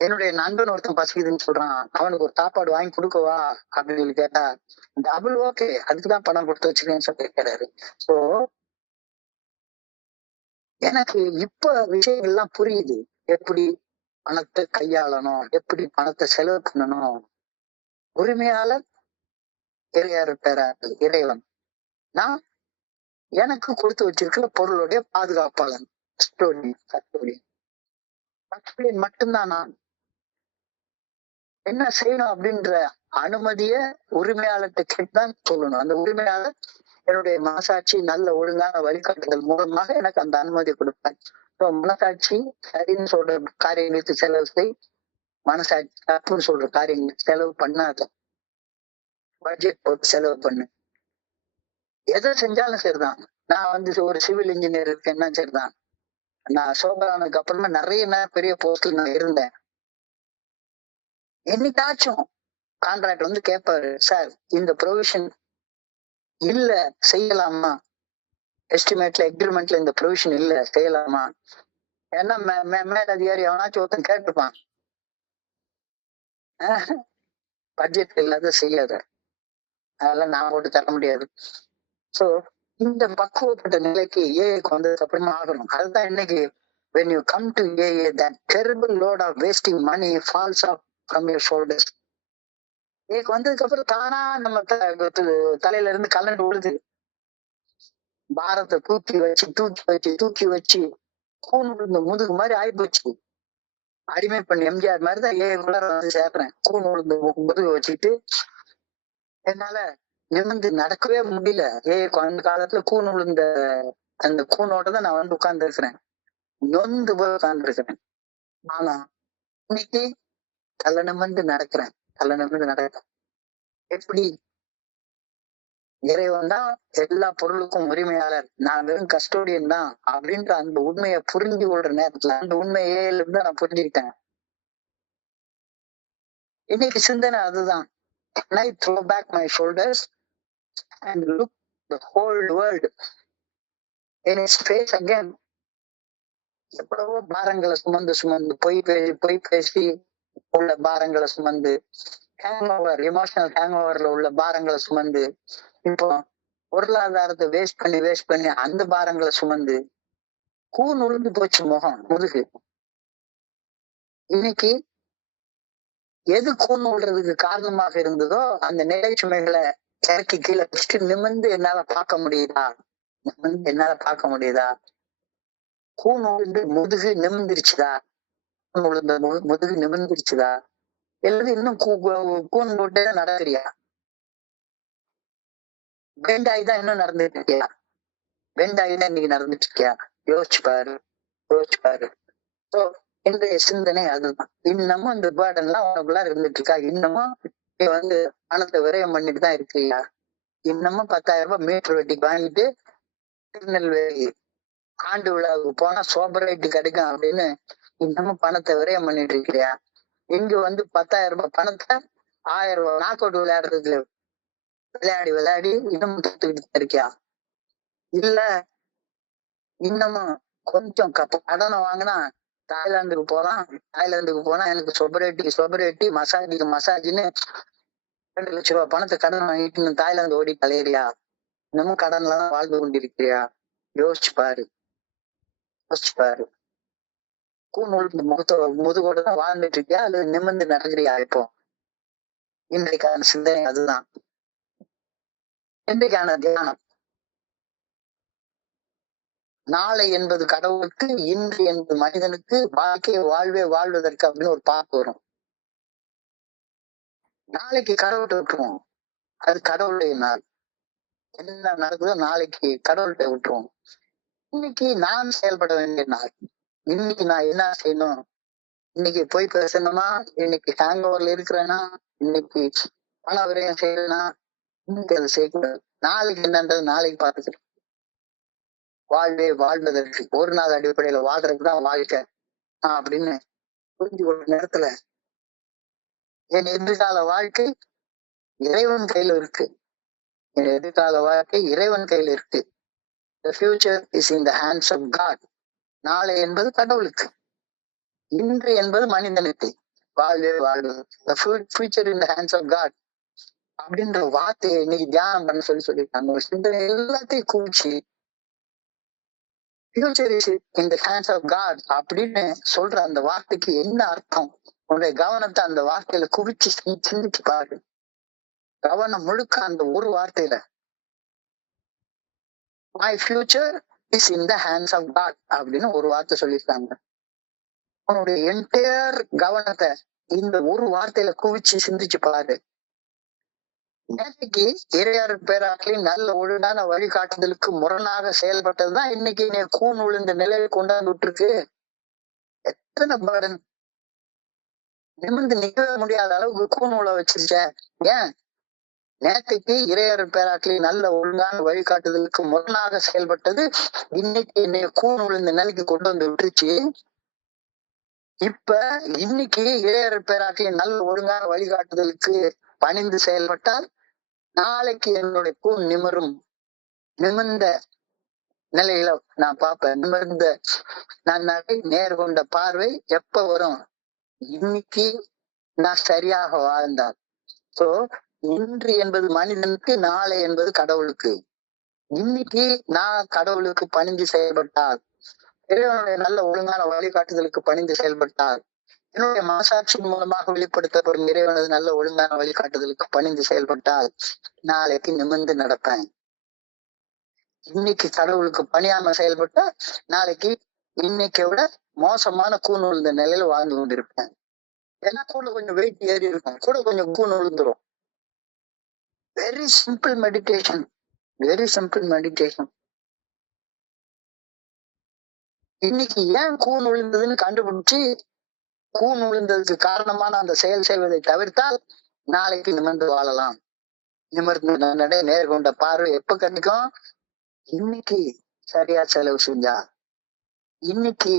என்னுடைய நண்பன் ஒருத்தன் பசிக்குதுன்னு சொல்றான், அவனுக்கு ஒரு சாப்பாடு வாங்கி கொடுக்கவா அப்படின்னு சொல்லி கேட்டா, டபுள் ஓகே, அதுக்குதான் பணம் கொடுத்து வச்சிருக்கேன்னு சொல்லி கேட்கிறாரு. சோ எனக்கு இப்ப விஷயங்கள்லாம் புரியுது. எப்படி பணத்தை கையாளணும், எப்படி பணத்தை செலவு பண்ணணும். உரிமையாளர் இறையாறு பேராற்றல் இறைவன். நான் எனக்கு கொடுத்து வச்சிருக்கிற பொருளுடைய பாதுகாப்பாளன், கஸ்டோடியன் மட்டும்தான். நான் என்ன செய்யணும் அப்படின்ற அனுமதிய உரிமையாளர்கிட்ட கேட்டுதான் சொல்லணும். அந்த உரிமையாளர் என்னுடைய மனசாட்சி நல்ல ஒழுங்கான வழிகாட்டுதல் மூலமாக எனக்கு அந்த அனுமதி கொடுப்பேன். மனசாட்சி சரின்னு சொல்ற காரியங்களுக்கு செலவு செய், மனசாட்சி தப்புன்னு சொல்ற காரியங்களுக்கு செலவு பண்ணாத. பட்ஜெட் போட்டு செலவு பண்ணு. எதை செஞ்சாலும் சரிதான். நான் ஒரு சிவில் இன்ஜினியர் இருக்கேன்னா சரிதான். நான் சோபரானுக்கு அப்புறமா நிறைய பெரிய போஸ்ட்ல நான் இருந்தேன். என்னைக்காச்சும் கான்ட்ராக்ட் கேட்பாரு, சார் இந்த ப்ரொவிஷன் இல்ல செய்யலாமா, எஸ்டிமேட்ல எக்ரிமெண்ட்ல இந்த ப்ரொவிஷன் இல்ல செய்யலாமா? ஏன்னா மேல அதிகாரி எவனாச்சும் ஒருத்தன் கேட்டுப்பான், பட்ஜெட் இல்லாத செய்யாத, அதெல்லாம் நான் போட்டு தர முடியாது. சோ இந்த பக்குவப்பட்ட நிலைக்கு ஏஐக்கு வந்ததுக்கு அப்புறமா ஆகணும். அதுதான் இன்னைக்கு when you come to AA, that terrible load of wasting money falls off from your shoulders. ஏஐக்கு வந்ததுக்கு அப்புறம் தானா நம்ம தலையில இருந்து கலண்டு விழுது. பாரத்தை தூக்கி வச்சு கூண் விழுந்த முதுகு மாதிரி ஆயிப்போச்சு. அடிமை பண்ணி எம்ஜிஆர் மாதிரிதான் ஏஐக்குள்ள சேர்றேன். கூண் விழுந்த முதுகு வச்சுட்டு என்னால நிமிர்ந்து நடக்கவே முடியல. அந்த காலத்துல கூண் விழுந்த அந்த கூணோட தான் நான் உட்கார்ந்து இருக்கிறேன். நொந்து போய் உட்கார்ந்து இருக்கிறேன். ஆனா இன்னைக்கு தலை நிமிர்ந்து நடக்கிறேன். எப்படி? இறைவன் தான் எல்லா பொருளுக்கும் உரிமையாளர், நான் வெறும் கஸ்டோடியன் தான் அப்படின்ற அந்த உண்மையை புரிஞ்சு கொள்ற நேரத்துல அந்த உண்மையே இருந்து நான் புரிஞ்சுக்கிட்டேன். இன்னைக்கு சிந்தனை அதுதான். I throw back my shoulders and look the whole world in his face again. எவ்வளவோ பாரங்களை சுமந்து சுமந்து பொய் பேசி உள்ள பாரங்களை சுமந்து ஹேங் ஓவர், எமோஷனல் ஹேங் ஓவர்ல உள்ள பாரங்களை சுமந்து, இப்போ பொருளாதாரத்தை வேஸ்ட் பண்ணி அந்த பாரங்களை சுமந்து கூன் உளுந்து போச்சு முதுகு. இன்னைக்கு எது கூன் விடுறதுக்கு காரணமாக இருந்ததோ அந்த நிலை சுமைகளை இறக்கி கீழே வச்சுட்டு நிமிர்ந்து என்னால பார்க்க முடியுதா? கூன் உளுந்து முதுகு நிமிர்ந்துருச்சுதா? கூன் உளுந்த முதுகு நிமிர்ந்துருச்சுதா? எல்லாரும் இன்னும் கூன் போட்டே நடக்கிறியா? பெண்டாயி தான் இன்னும் நடந்துட்டு இருக்கியா? பெண்டாயி தான் இன்னைக்கு நடந்துட்டு இருக்கியா? யோசிச்சு பாரு. இன்றைய சிந்தனை அதுதான். இன்னமும் இந்த பேர்டன் எல்லாம் உனக்குள்ள இருந்துட்டு இருக்கா? இன்னமும் நீ பணத்தை விரயம் பண்ணிட்டு தான் இருக்கிறியா? இன்னமும் 10,000 ரூபாய் மீட்டர் வெட்டிக்கு வாங்கிட்டு திருநெல்வேலி ஆண்டு விழாவுக்கு போனா சோபரேட்டு கிடைக்கும் அப்படின்னு இன்னமும் பணத்தை விரயம் பண்ணிட்டு இருக்கிறியா? இங்க 10,000 ரூபாய் பணத்தை 1000 ரூபாய் நாக் அவுட் விளையாடுறதுக்கு விளையாடி இன்னமும் தூத்துக்கிட்டு இருக்கியா? இல்ல இன்னமும் கொஞ்சம் கடனை வாங்கினா தாய்லாந்துக்கு போனா எனக்கு சொபரேட்டி மசாஜ்னு 2 லட்சம் ரூபாய் பணத்தை கடன் வாங்கிட்டு தாய்லாந்து ஓடி கலையிறியா? இன்னமும் கடன்ல தான் வாழ்ந்து கொண்டிருக்கிறியா? யோசிச்சு பாரு. கூநூல் முதுகோட தான் வாழ்ந்துட்டு இருக்கியா அல்லது நிமிர்ந்து நடக்கிறியா? இப்போ இன்றைக்கான சிந்தனை அதுதான். இன்றைக்கான தியானம், நாளை என்பது கடவுளுக்கு, இன்று என்பது மனிதனுக்கு, வாழ்வே வாழ்வதற்கு அப்படின்னு ஒரு பாட்டு வரும். நாளைக்கு கடவுள்கிட்ட விட்டுருவோம், அது கடவுளுடைய நாள். என்ன நடக்குதோ நாளைக்கு கடவுள்கிட்ட விட்டுருவோம். இன்னைக்கு நான் செயல்பட வேண்டிய நாள். இன்னைக்கு நான் என்ன செய்யணும்? இன்னைக்கு போய் பேசணுமா? இன்னைக்கு ஹேங் ஓவர்ல இருக்கிறேன்னா? இன்னைக்கு பண விரயம் செய்யறேன்னா? இன்னைக்கு அதை செய்யக்கூடாது. நாளைக்கு என்னன்றது நாளைக்கு பார்த்துக்கிறேன். வாழ்வதற்கு ஒரு நாள் அடிப்படையில வாழ்றதுக்குதான் வாழ்க்கை அப்படின்னு புரிஞ்சு கொண்ட நேரத்துல என் எதிர்கால வாழ்க்கை இறைவன் கையில இருக்கு. The future is in the hands of God. நாளை என்பது கடவுளுக்கு, இன்று என்பது மனிதனுக்கு. வாழ்வது the future in the hands of God அப்படின்ற வார்த்தையை இன்னைக்கு தியானம் பண்ண சொல்லியிருக்காங்க. சிந்தனை எல்லாத்தையும் குவிச்சு future is in the hands of God அப்படின்னு சொல்ற அந்த வார்த்தைக்கு என்ன அர்த்தம்? உன்னுடைய கவனத்தை அந்த வார்த்தையில குவிச்சு சிந்திச்சு பாரு. கவனம் முழுக்க அந்த ஒரு வார்த்தையில, my future is in the hands of God அப்படின்னு ஒரு வார்த்தை சொல்லியிருக்காங்க. உன்னுடைய என்டையர் கவனத்தை இந்த ஒரு வார்த்தையில குவிச்சு சிந்திச்சு பாரு. நேற்றைக்கு இறையாறு பேராக்களின் நல்ல ஒழுங்கான வழிகாட்டுதலுக்கு முரணாக செயல்பட்டதுதான் இன்னைக்கு நீ கூன் விழுந்த நிலையை கொண்டாந்து விட்டுருக்கு. எத்தனை பர்டன்! நிமிர்ந்து நிக்கவே முடியாத அளவுக்கு கூன் விழ வச்சிருச்ச. ஏன்? நேற்றைக்கு இறையாறு பேராக்களின் நல்ல ஒழுங்கான வழிகாட்டுதலுக்கு முரணாக செயல்பட்டது இன்னைக்கு என்னைய கூன் விழுந்த நிலைக்கு கொண்டு வந்து விட்டுருச்சு. இப்ப இன்னைக்கு இறையாறு பேராக்களின் நல்ல ஒழுங்கான வழிகாட்டுதலுக்கு பணிந்து செயல்பட்டால் நாளைக்கு என்னுடைய கூன் நிமிர்ந்த நிலையில நான் பார்ப்பேன். நிமிர்ந்த நேர்கொண்ட பார்வை எப்ப வரும்? இன்னைக்கு நான் சரியாக வாழ்ந்தால். சோ இன்று என்பது மனிதனுக்கு, நாளை என்பது கடவுளுக்கு. இன்னைக்கு நான் கடவுளுக்கு பணிந்து செயல்பட்டால், இறைவனுடைய நல்ல ஒழுங்கான வழிகாட்டுதலுக்கு பணிந்து செயல்பட்டால், என்னுடைய மனசாட்சியின் மூலமாக வெளிப்படுத்தப்படும் இறைவனது நல்ல ஒழுங்கான வழிகாட்டுதலுக்கு பணிந்து செயல்பட்டால் நாளைக்கு நிமிர்ந்து நடப்பேன். இன்னைக்கு கடவுளுக்கு பணியாம செயல்பட்டா நாளைக்கு இன்னைக்கு விட மோசமான கூன் விழுந்த நிலையில வாழ்ந்து கொண்டிருப்பேன். ஏன்னா கூட கொஞ்சம் வெயிட் ஏறி இருக்கும், கூட கொஞ்சம் கூன் விழுந்துரும். Very simple meditation. இன்னைக்கு ஏன் கூன் விழுந்ததுன்னு கண்டுபிடிச்சு கூன் விழுந்ததுக்கு காரணமான அந்த செயல் செய்வதை தவிர்த்தால் நாளைக்கு நிமிர்ந்து வாழலாம். நிமிர்ந்து நேர்கொண்ட பார்வை எப்ப கிடைக்கும்? இன்னைக்கு சரியா செலவு செஞ்சா. இன்னைக்கு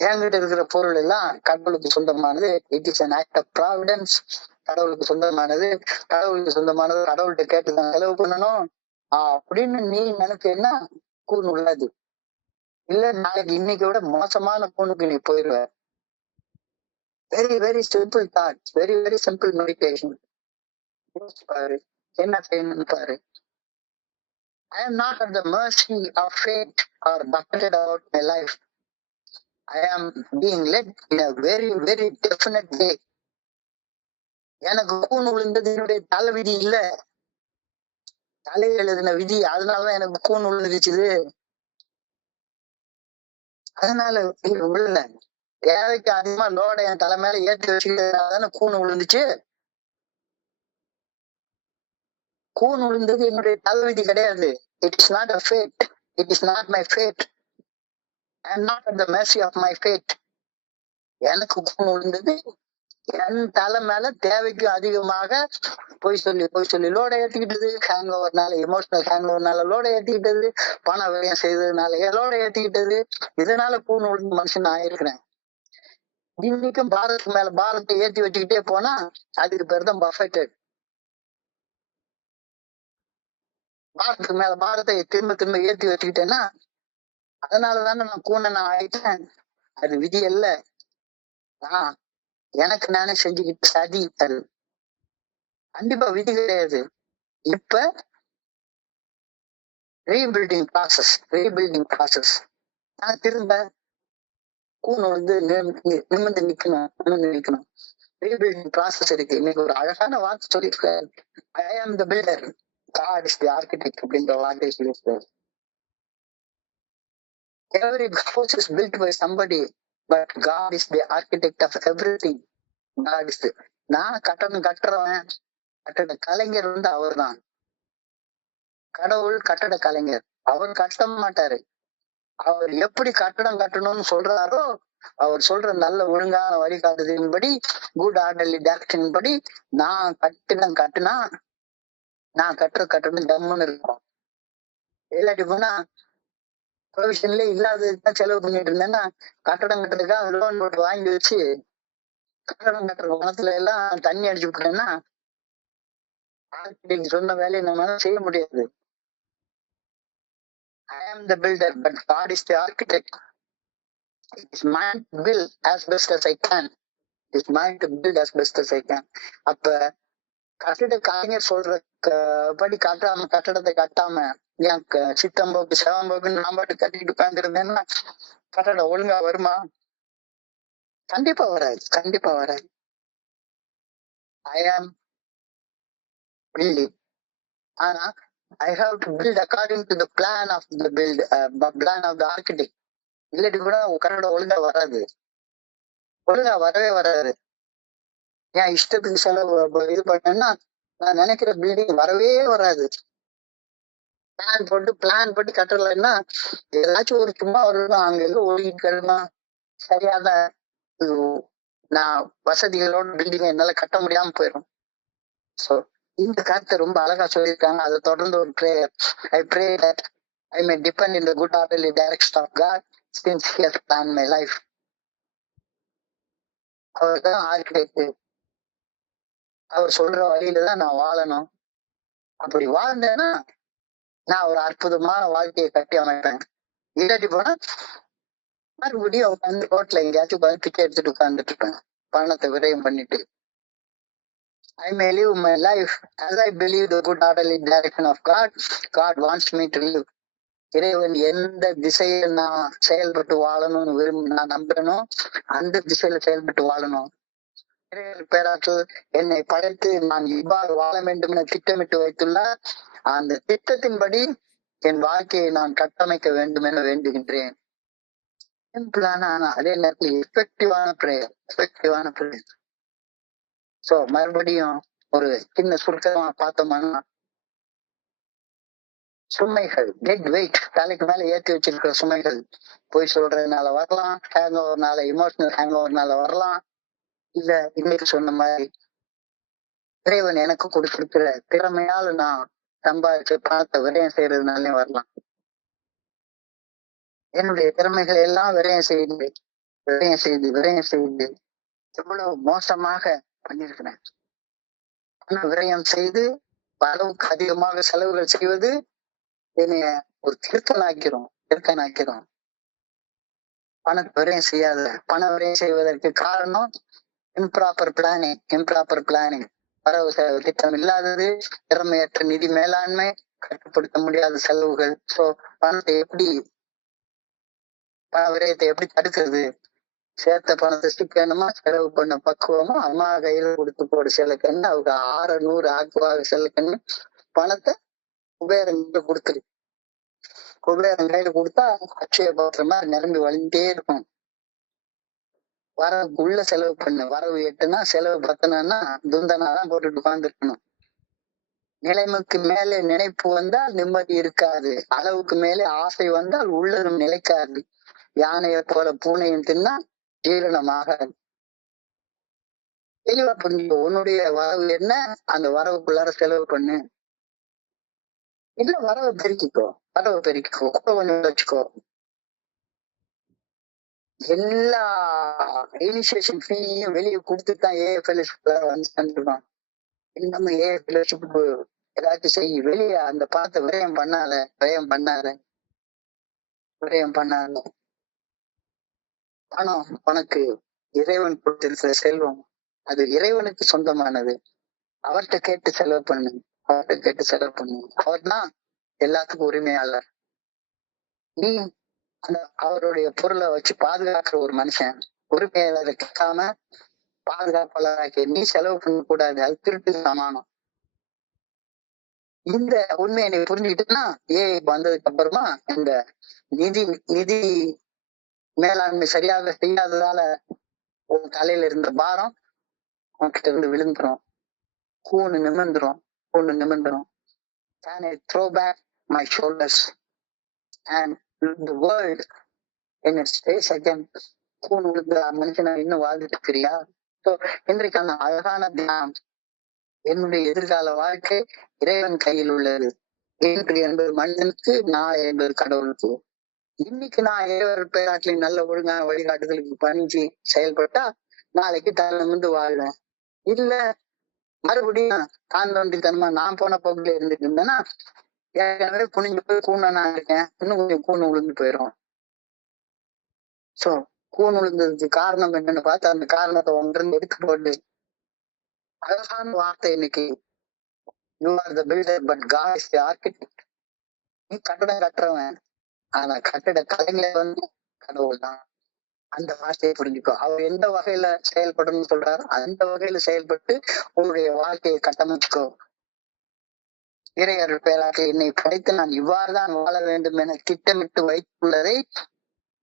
என்கிட்ட இருக்கிற பொருள் எல்லாம் கடவுளுக்கு சொந்தமானது. It is an act of providence. கடவுளுக்கு சொந்தமானது. கடவுள்கிட்ட கேட்டுதான் செலவு பண்ணணும் அப்படின்னு நீ நினைச்சேன்னா கூன் உள்ளது. இல்ல நாளைக்கு இன்னைக்கு விட மோசமான கூனுக்கு நீ போயிருவ. Very very simple thoughts, very very simple meditation. பாரு என்ன செய்யணும்னு பாரு. I am not at the mercy of fate or buffeted about my life. I am being led in a very very definite way. எனக்கு கூன் விழுந்தது என்னுடைய தலைவிதி இல்ல, தலை எழுதின விதி. அதனாலதான் எனக்கு கூன் விழுந்துச்சுது. அதனால விழல. தேவைக்கு அதிகமா லோட என் தலை மேல ஏற்றி வச்சுக்கிட்டதுனாலதானே கூன் விழுந்துச்சு. கூன் விழுந்தது என்னுடைய தலைவிதி கிடையாது. It is not a fate. It is not my fate. I am not at the mercy of my fate. எனக்கு கூன் விழுந்தது என் தலை மேல தேவைக்கு அதிகமாக போய் சொல்லி லோட ஏத்திக்கிட்டது. ஹேங் ஓவர்னால, எமோஷனல் ஹேங் ஓவர்னால லோட ஏத்திக்கிட்டது. பண விரயம் செய்ததுனால லோட ஏத்திக்கிட்டது. இதனால கூன் விழுந்து மனுஷன் ஆயிருக்கிறேன். இன்னைக்கும் பாரத்துக்கு மேல பாரத்தை ஏத்தி வச்சுக்கிட்டே போனா அதுக்கு பேர் தான் பஃபெட்டட். பாரத்துக்கு மேல பாரத்தை திரும்ப திரும்ப ஏத்தி வச்சுக்கிட்டேன்னா அதனாலதானே நான் கூனன் ஆயிட்டேன். அது விதி அல்ல, எனக்கு நானே செஞ்சுக்கிட்டு சதி. அது கண்டிப்பா விதி கிடையாது. இப்ப ரீபில்டிங் ப்ராசஸ். நான் திரும்ப கூன் வந்து நிமிர்ந்து நிக்கணும். ரீபில்டிங் ப்ராசஸ் இருக்கு. இன்னைக்கு ஒரு அழகான வார்த்தை சொல்லியிருக்காரு. I am the builder, God is the architect அப்படின்ற வார்த்தையை சொல்லியிருக்காரு. Every house is built by somebody, but God is the architect of everything. God is the, நான் கட்டுறவன், கட்டட கலைஞர் வந்து அவர் தான். கடவுள் கட்டட கலைஞர். அவர் கட்ட மாட்டாரு. அவர் எப்படி கட்டடம் கட்டணும்னு சொல்றாரோ, அவர் சொல்ற நல்ல ஒழுங்கான வழிகாட்டுதலின்படி, குட் ஆர்டர்லி டைரக்ஷன் படி நான் கட்டினா நான் கட்டடம் ஜம்முன்னு இருக்கும். இல்லாட்டி போனா ப்ரொவிஷன்ல இல்லாததுதான் செலவு பண்ணிட்டு இருந்தேன்னா கட்டடம் கட்டுறதுக்காக லோன் போட்டு வாங்கி வச்சு கட்டடம் கட்டுற பணத்துல எல்லாம் தண்ணி அடிச்சு விட்டுட்டேன்னா ஆர்கிடெக்ட் சொன்ன வேலையை நம்மளால செய்ய முடியாது. I am the builder, but God is the architect. It's mine to build as best as I can. It's mine to build as best as I can. அப்ப கட்டிட கலைஞர் சொல்ற படி கட்டடத்தை கட்டாம என் சித்தம்போக்கு செவம்போக்குன்னு நான் பாட்டு கட்டிட்டு உட்கார்ந்துருந்தேன்னா கட்டடம் ஒழுங்கா வருமா? கண்டிப்பா வராது. I am building. ஆனா I have to build according to the plan of the architect. இல்லாட்டி கூட கட்டடம் ஒழுங்கா வரவே வராது. என் இஷ்டத்துக்கு செலவு இது பண்ணேன்னா நான் நினைக்கிற பில்டிங் வரவே வராது. பிளான் போட்டு கட்டலைன்னா ஏதாச்சும் ஒரு சும்மா ஒரு அங்க ஓடிக்கிட்டு கிடமா சரியான நான் வசதிகளோட பில்டிங் என்னால கட்ட முடியாம போயிடும். சோ இந்த கருத்தை ரொம்ப அழகா சொல்லியிருக்காங்க. அதை தொடர்ந்து ஒரு prayer. I pray that I may depend in the good orderly direction of God since He has planned my life. அவர் தான் ஆர்கிடெக்ட். அவர் சொல்ற வழியில தான் நான் வாழணும். அப்படி வாழ்ந்தேன்னா நான் ஒரு அற்புதமான வாழ்க்கையை கட்டி அமைப்பேன். இல்லாட்டி போனா மறுபடியும் உட்காந்து ரோட்ல எங்கேயாச்சும் உட்காந்து பிச்சை எடுத்துட்டு உட்கார்ந்துட்டு இருப்பேன், பணத்தை விரயம் பண்ணிட்டு. I may live my life as I believe the good orderly direction of God. God wants me to live. இறைவன் எந்த திசையில நான் செயல்பட்டு வாழணும்னு நான் நம்புறேனோ அந்த திசையில செயல்பட்டு வாழணும். பேராற்றல் என்னை படைத்து நான் இவ்வாறு வாழ வேண்டும் என திட்டமிட்டு வைத்துள்ளார். அந்த திட்டத்தின்படி என் வாழ்க்கையை நான் கட்டமைக்க வேண்டும் என வேண்டுகின்றேன். சிம்பிளான ஆனா அதே நேரத்தில் எஃபெக்டிவான பிரேயர். சோ மறுபடியும் ஒரு சின்ன சுருக்கமா பார்த்தோம்னா, சுமைகள், டெட் வெயிட், தலைக்கு மேல ஏற்றி வச்சிருக்கிற சுமைகள் போய் சொல்றதுனால வரலாம், ஹேங் ஓவர்னால, எமோஷனல் ஹேங் ஓவர்னால வரலாம். இல்ல இன்னைக்கு சொன்ன மாதிரி இறைவன் எனக்கு கொடுத்திருக்கிற திறமையால நான் சம்பாதிச்ச பணத்தை விரயம் செய்யறதுனாலே வரலாம். என்னுடைய திறமைகளை எல்லாம் விரயம் செய்து எவ்வளவு மோசமாக பண்ணிருக்கிறேன். பண விரயம் செய்து அளவுக்கு அதிகமாக செலவுகள் செய்வது என்னைய ஒரு கிறுக்கனாக்கிறோம். பணத்தை விரயம் செய்யாத. பண விரயம் செய்வதற்கு காரணம் இம்ப்ராப்பர் பிளானிங். வரவு செலவு திட்டம் இல்லாதது, திறமையற்ற நிதி மேலாண்மை, கட்டுப்படுத்த முடியாத செலவுகள். சோ பணத்தை எப்படி, பண விரயத்தை எப்படி தடுக்கிறது? சேர்த்த பணத்தை சிக்கனமா செலவு பண்ண பக்குவமா அம்மா கையில கொடுத்து போடு செலக்கண்ணு. அவங்க 600 ஆக்குவாக செலக்கண்ணு. பணத்தை குபேரன் கொடுத்துரு. குபேரன் கையில கொடுத்தா அட்சய பாத்திரமா நிரம்பி வழிஞ்சிட்டே இருக்கும். வரவுக்குள்ள செலவு பண்ணு. வரவு 8னா செலவு 10னா துந்தனாதான் போட்டுட்டு உட்கார்ந்துருக்கணும். நிலைமைக்கு மேலே நினைப்பு வந்தால் நிம்மதி இருக்காது. அளவுக்கு மேலே ஆசை வந்தால் உள்ளதும் நிலைக்காது. யானையை போல பூனையும் தின்னா ஜீரணமாகாது. தெளிவா புரிஞ்சுக்கோ. உன்னுடைய வரவு என்ன, அந்த வரவுக்குள்ளார செலவு பண்ணு. இல்ல வரவை பெருக்கிக்கோ. கொஞ்சம் வச்சுக்கோ. எல்லா இனிஷியேஷன் ஃபீயும் வெளியே கொடுத்துட்டு தான் ஏஎஃப்எல்எஸ் வந்து சேர்ந்துருக்கான். இன்னமும் ஏஎஃப்எல்எஸ் ஏதாச்சும் செய்ய. வெளியே அந்த பணத்தை விரயம் பண்ணாத. பணம் உனக்கு இறைவன் கொடுத்திருக்கிற செல்வம். அது இறைவனுக்கு சொந்தமானது. அவர்கிட்ட கேட்டு செலவு பண்ணு. அவர் தான் எல்லாத்துக்கும் உரிமையாளர். நீ அந்த அவருடைய பொருளை வச்சு பாதுகாக்கிற ஒரு மனுஷன். உரிமையாளரை கேட்காம பாதுகாப்பாளராக்கி நீ செலவு பண்ண கூடாது. அது திருட்டு சமானம். இந்த உண்மையை நீ புரிஞ்சுக்கிட்டா வந்ததுக்கு அப்புறமா இந்த நிதி மேலாண்மை சரியாக செய்யாததால உன் தலையில இருந்த பாரம் உன்கிட்ட இருந்து விழுந்துரும். கூணு நிமிர்ந்துரும். Can I throw back my shoulders and look the world in its face again? கூணு விழுந்த மனுஷனை இன்னும் வாழ்ந்துட்டு இருக்கிறியா? ஸோ இன்றைக்கான அழகான தியானம், என்னுடைய எதிர்கால வாழ்க்கை இறைவன் கையில் உள்ளது. இன்று என்பது மனிதனுக்கு, நாளை என்பது கடவுளுக்கு. இன்னைக்கு நான் இறைவர் பேராட்டில் நல்ல ஒழுங்கான வழிகாட்டுதலுக்கு பணிஞ்சு செயல்பட்டா நாளைக்கு தலை நிமிர்ந்து வாழ்வேன். இல்ல மறுபடியும் தாண்டோண்டித்தனமா நான் போன போக்குல இருந்துட்டு இருந்தேன்னா ஏற்கனவே குனிஞ்சு போய் கூணனா இருக்கேன். இன்னும் கொஞ்சம் கூணு விழுந்து போயிடும். சோ கூணு விழுந்ததுக்கு காரணம் என்னன்னு பார்த்து அந்த காரணத்தை ஒன்றிருந்து எடுத்து போட்டு அழகான வார்த்தை இன்னைக்கு, you are the builder but God is the architect. நீ கட்டடம் கட்டுறவன், ஆனா கட்டிட கலைஞர் வந்து கடவுள் தான். அந்த வார்த்தையை புரிஞ்சுக்கோ. அவர் எந்த வகையில செயல்படணும்னு சொல்றாரு அந்த வகையில செயல்பட்டு உன்னுடைய வாழ்க்கையை கட்டமைச்சுக்கோ. இறையருள் பேராக என்னை படைத்து நான் இவ்வாறுதான் வாழ வேண்டும் என திட்டமிட்டு வைத்துள்ளதை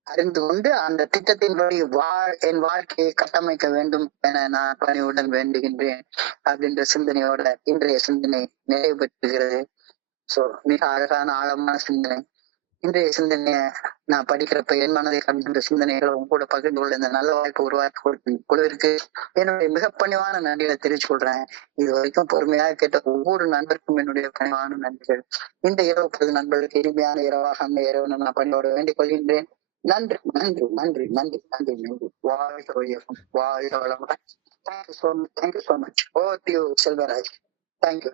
அறிந்து கொண்டு அந்த திட்டத்தின்படி என் வாழ்க்கையை கட்டமைக்க வேண்டும் என நான் பணிவுடன் வேண்டுகின்றேன் அப்படின்ற சிந்தனையோட இன்றைய சிந்தனை நிறைவு பெற்றுகிறது. சோ மிக அழகான ஆழமான சிந்தனை. இன்றைய சிந்தனைய நான் படிக்கிறப்ப என் மனதை கண்டுகின்ற சிந்தனைகளை உங்க கூட பகிர்ந்து கொள்ள இந்த நல்ல வாய்ப்பு உருவாக்கி கொடுக்கும் குழுவிற்கு என்னுடைய மிக பணிவான நன்றிகளை தெரிவிச்சு கொள்றேன். இது வரைக்கும் பொறுமையாக கேட்ட ஒவ்வொரு நண்பருக்கும் என்னுடைய பணிவான நன்றிகள். இந்த இரவு பொழுது நண்பர்களுக்கு இனிமையான இரவாக அந்த இரவு நான் பணியோட வேண்டிக் கொள்கின்றேன். நன்றி. வாழ்க வையகம், வாழ்க வளமுடன். Thank you so much. Oh to you Selvaraj. Thank you.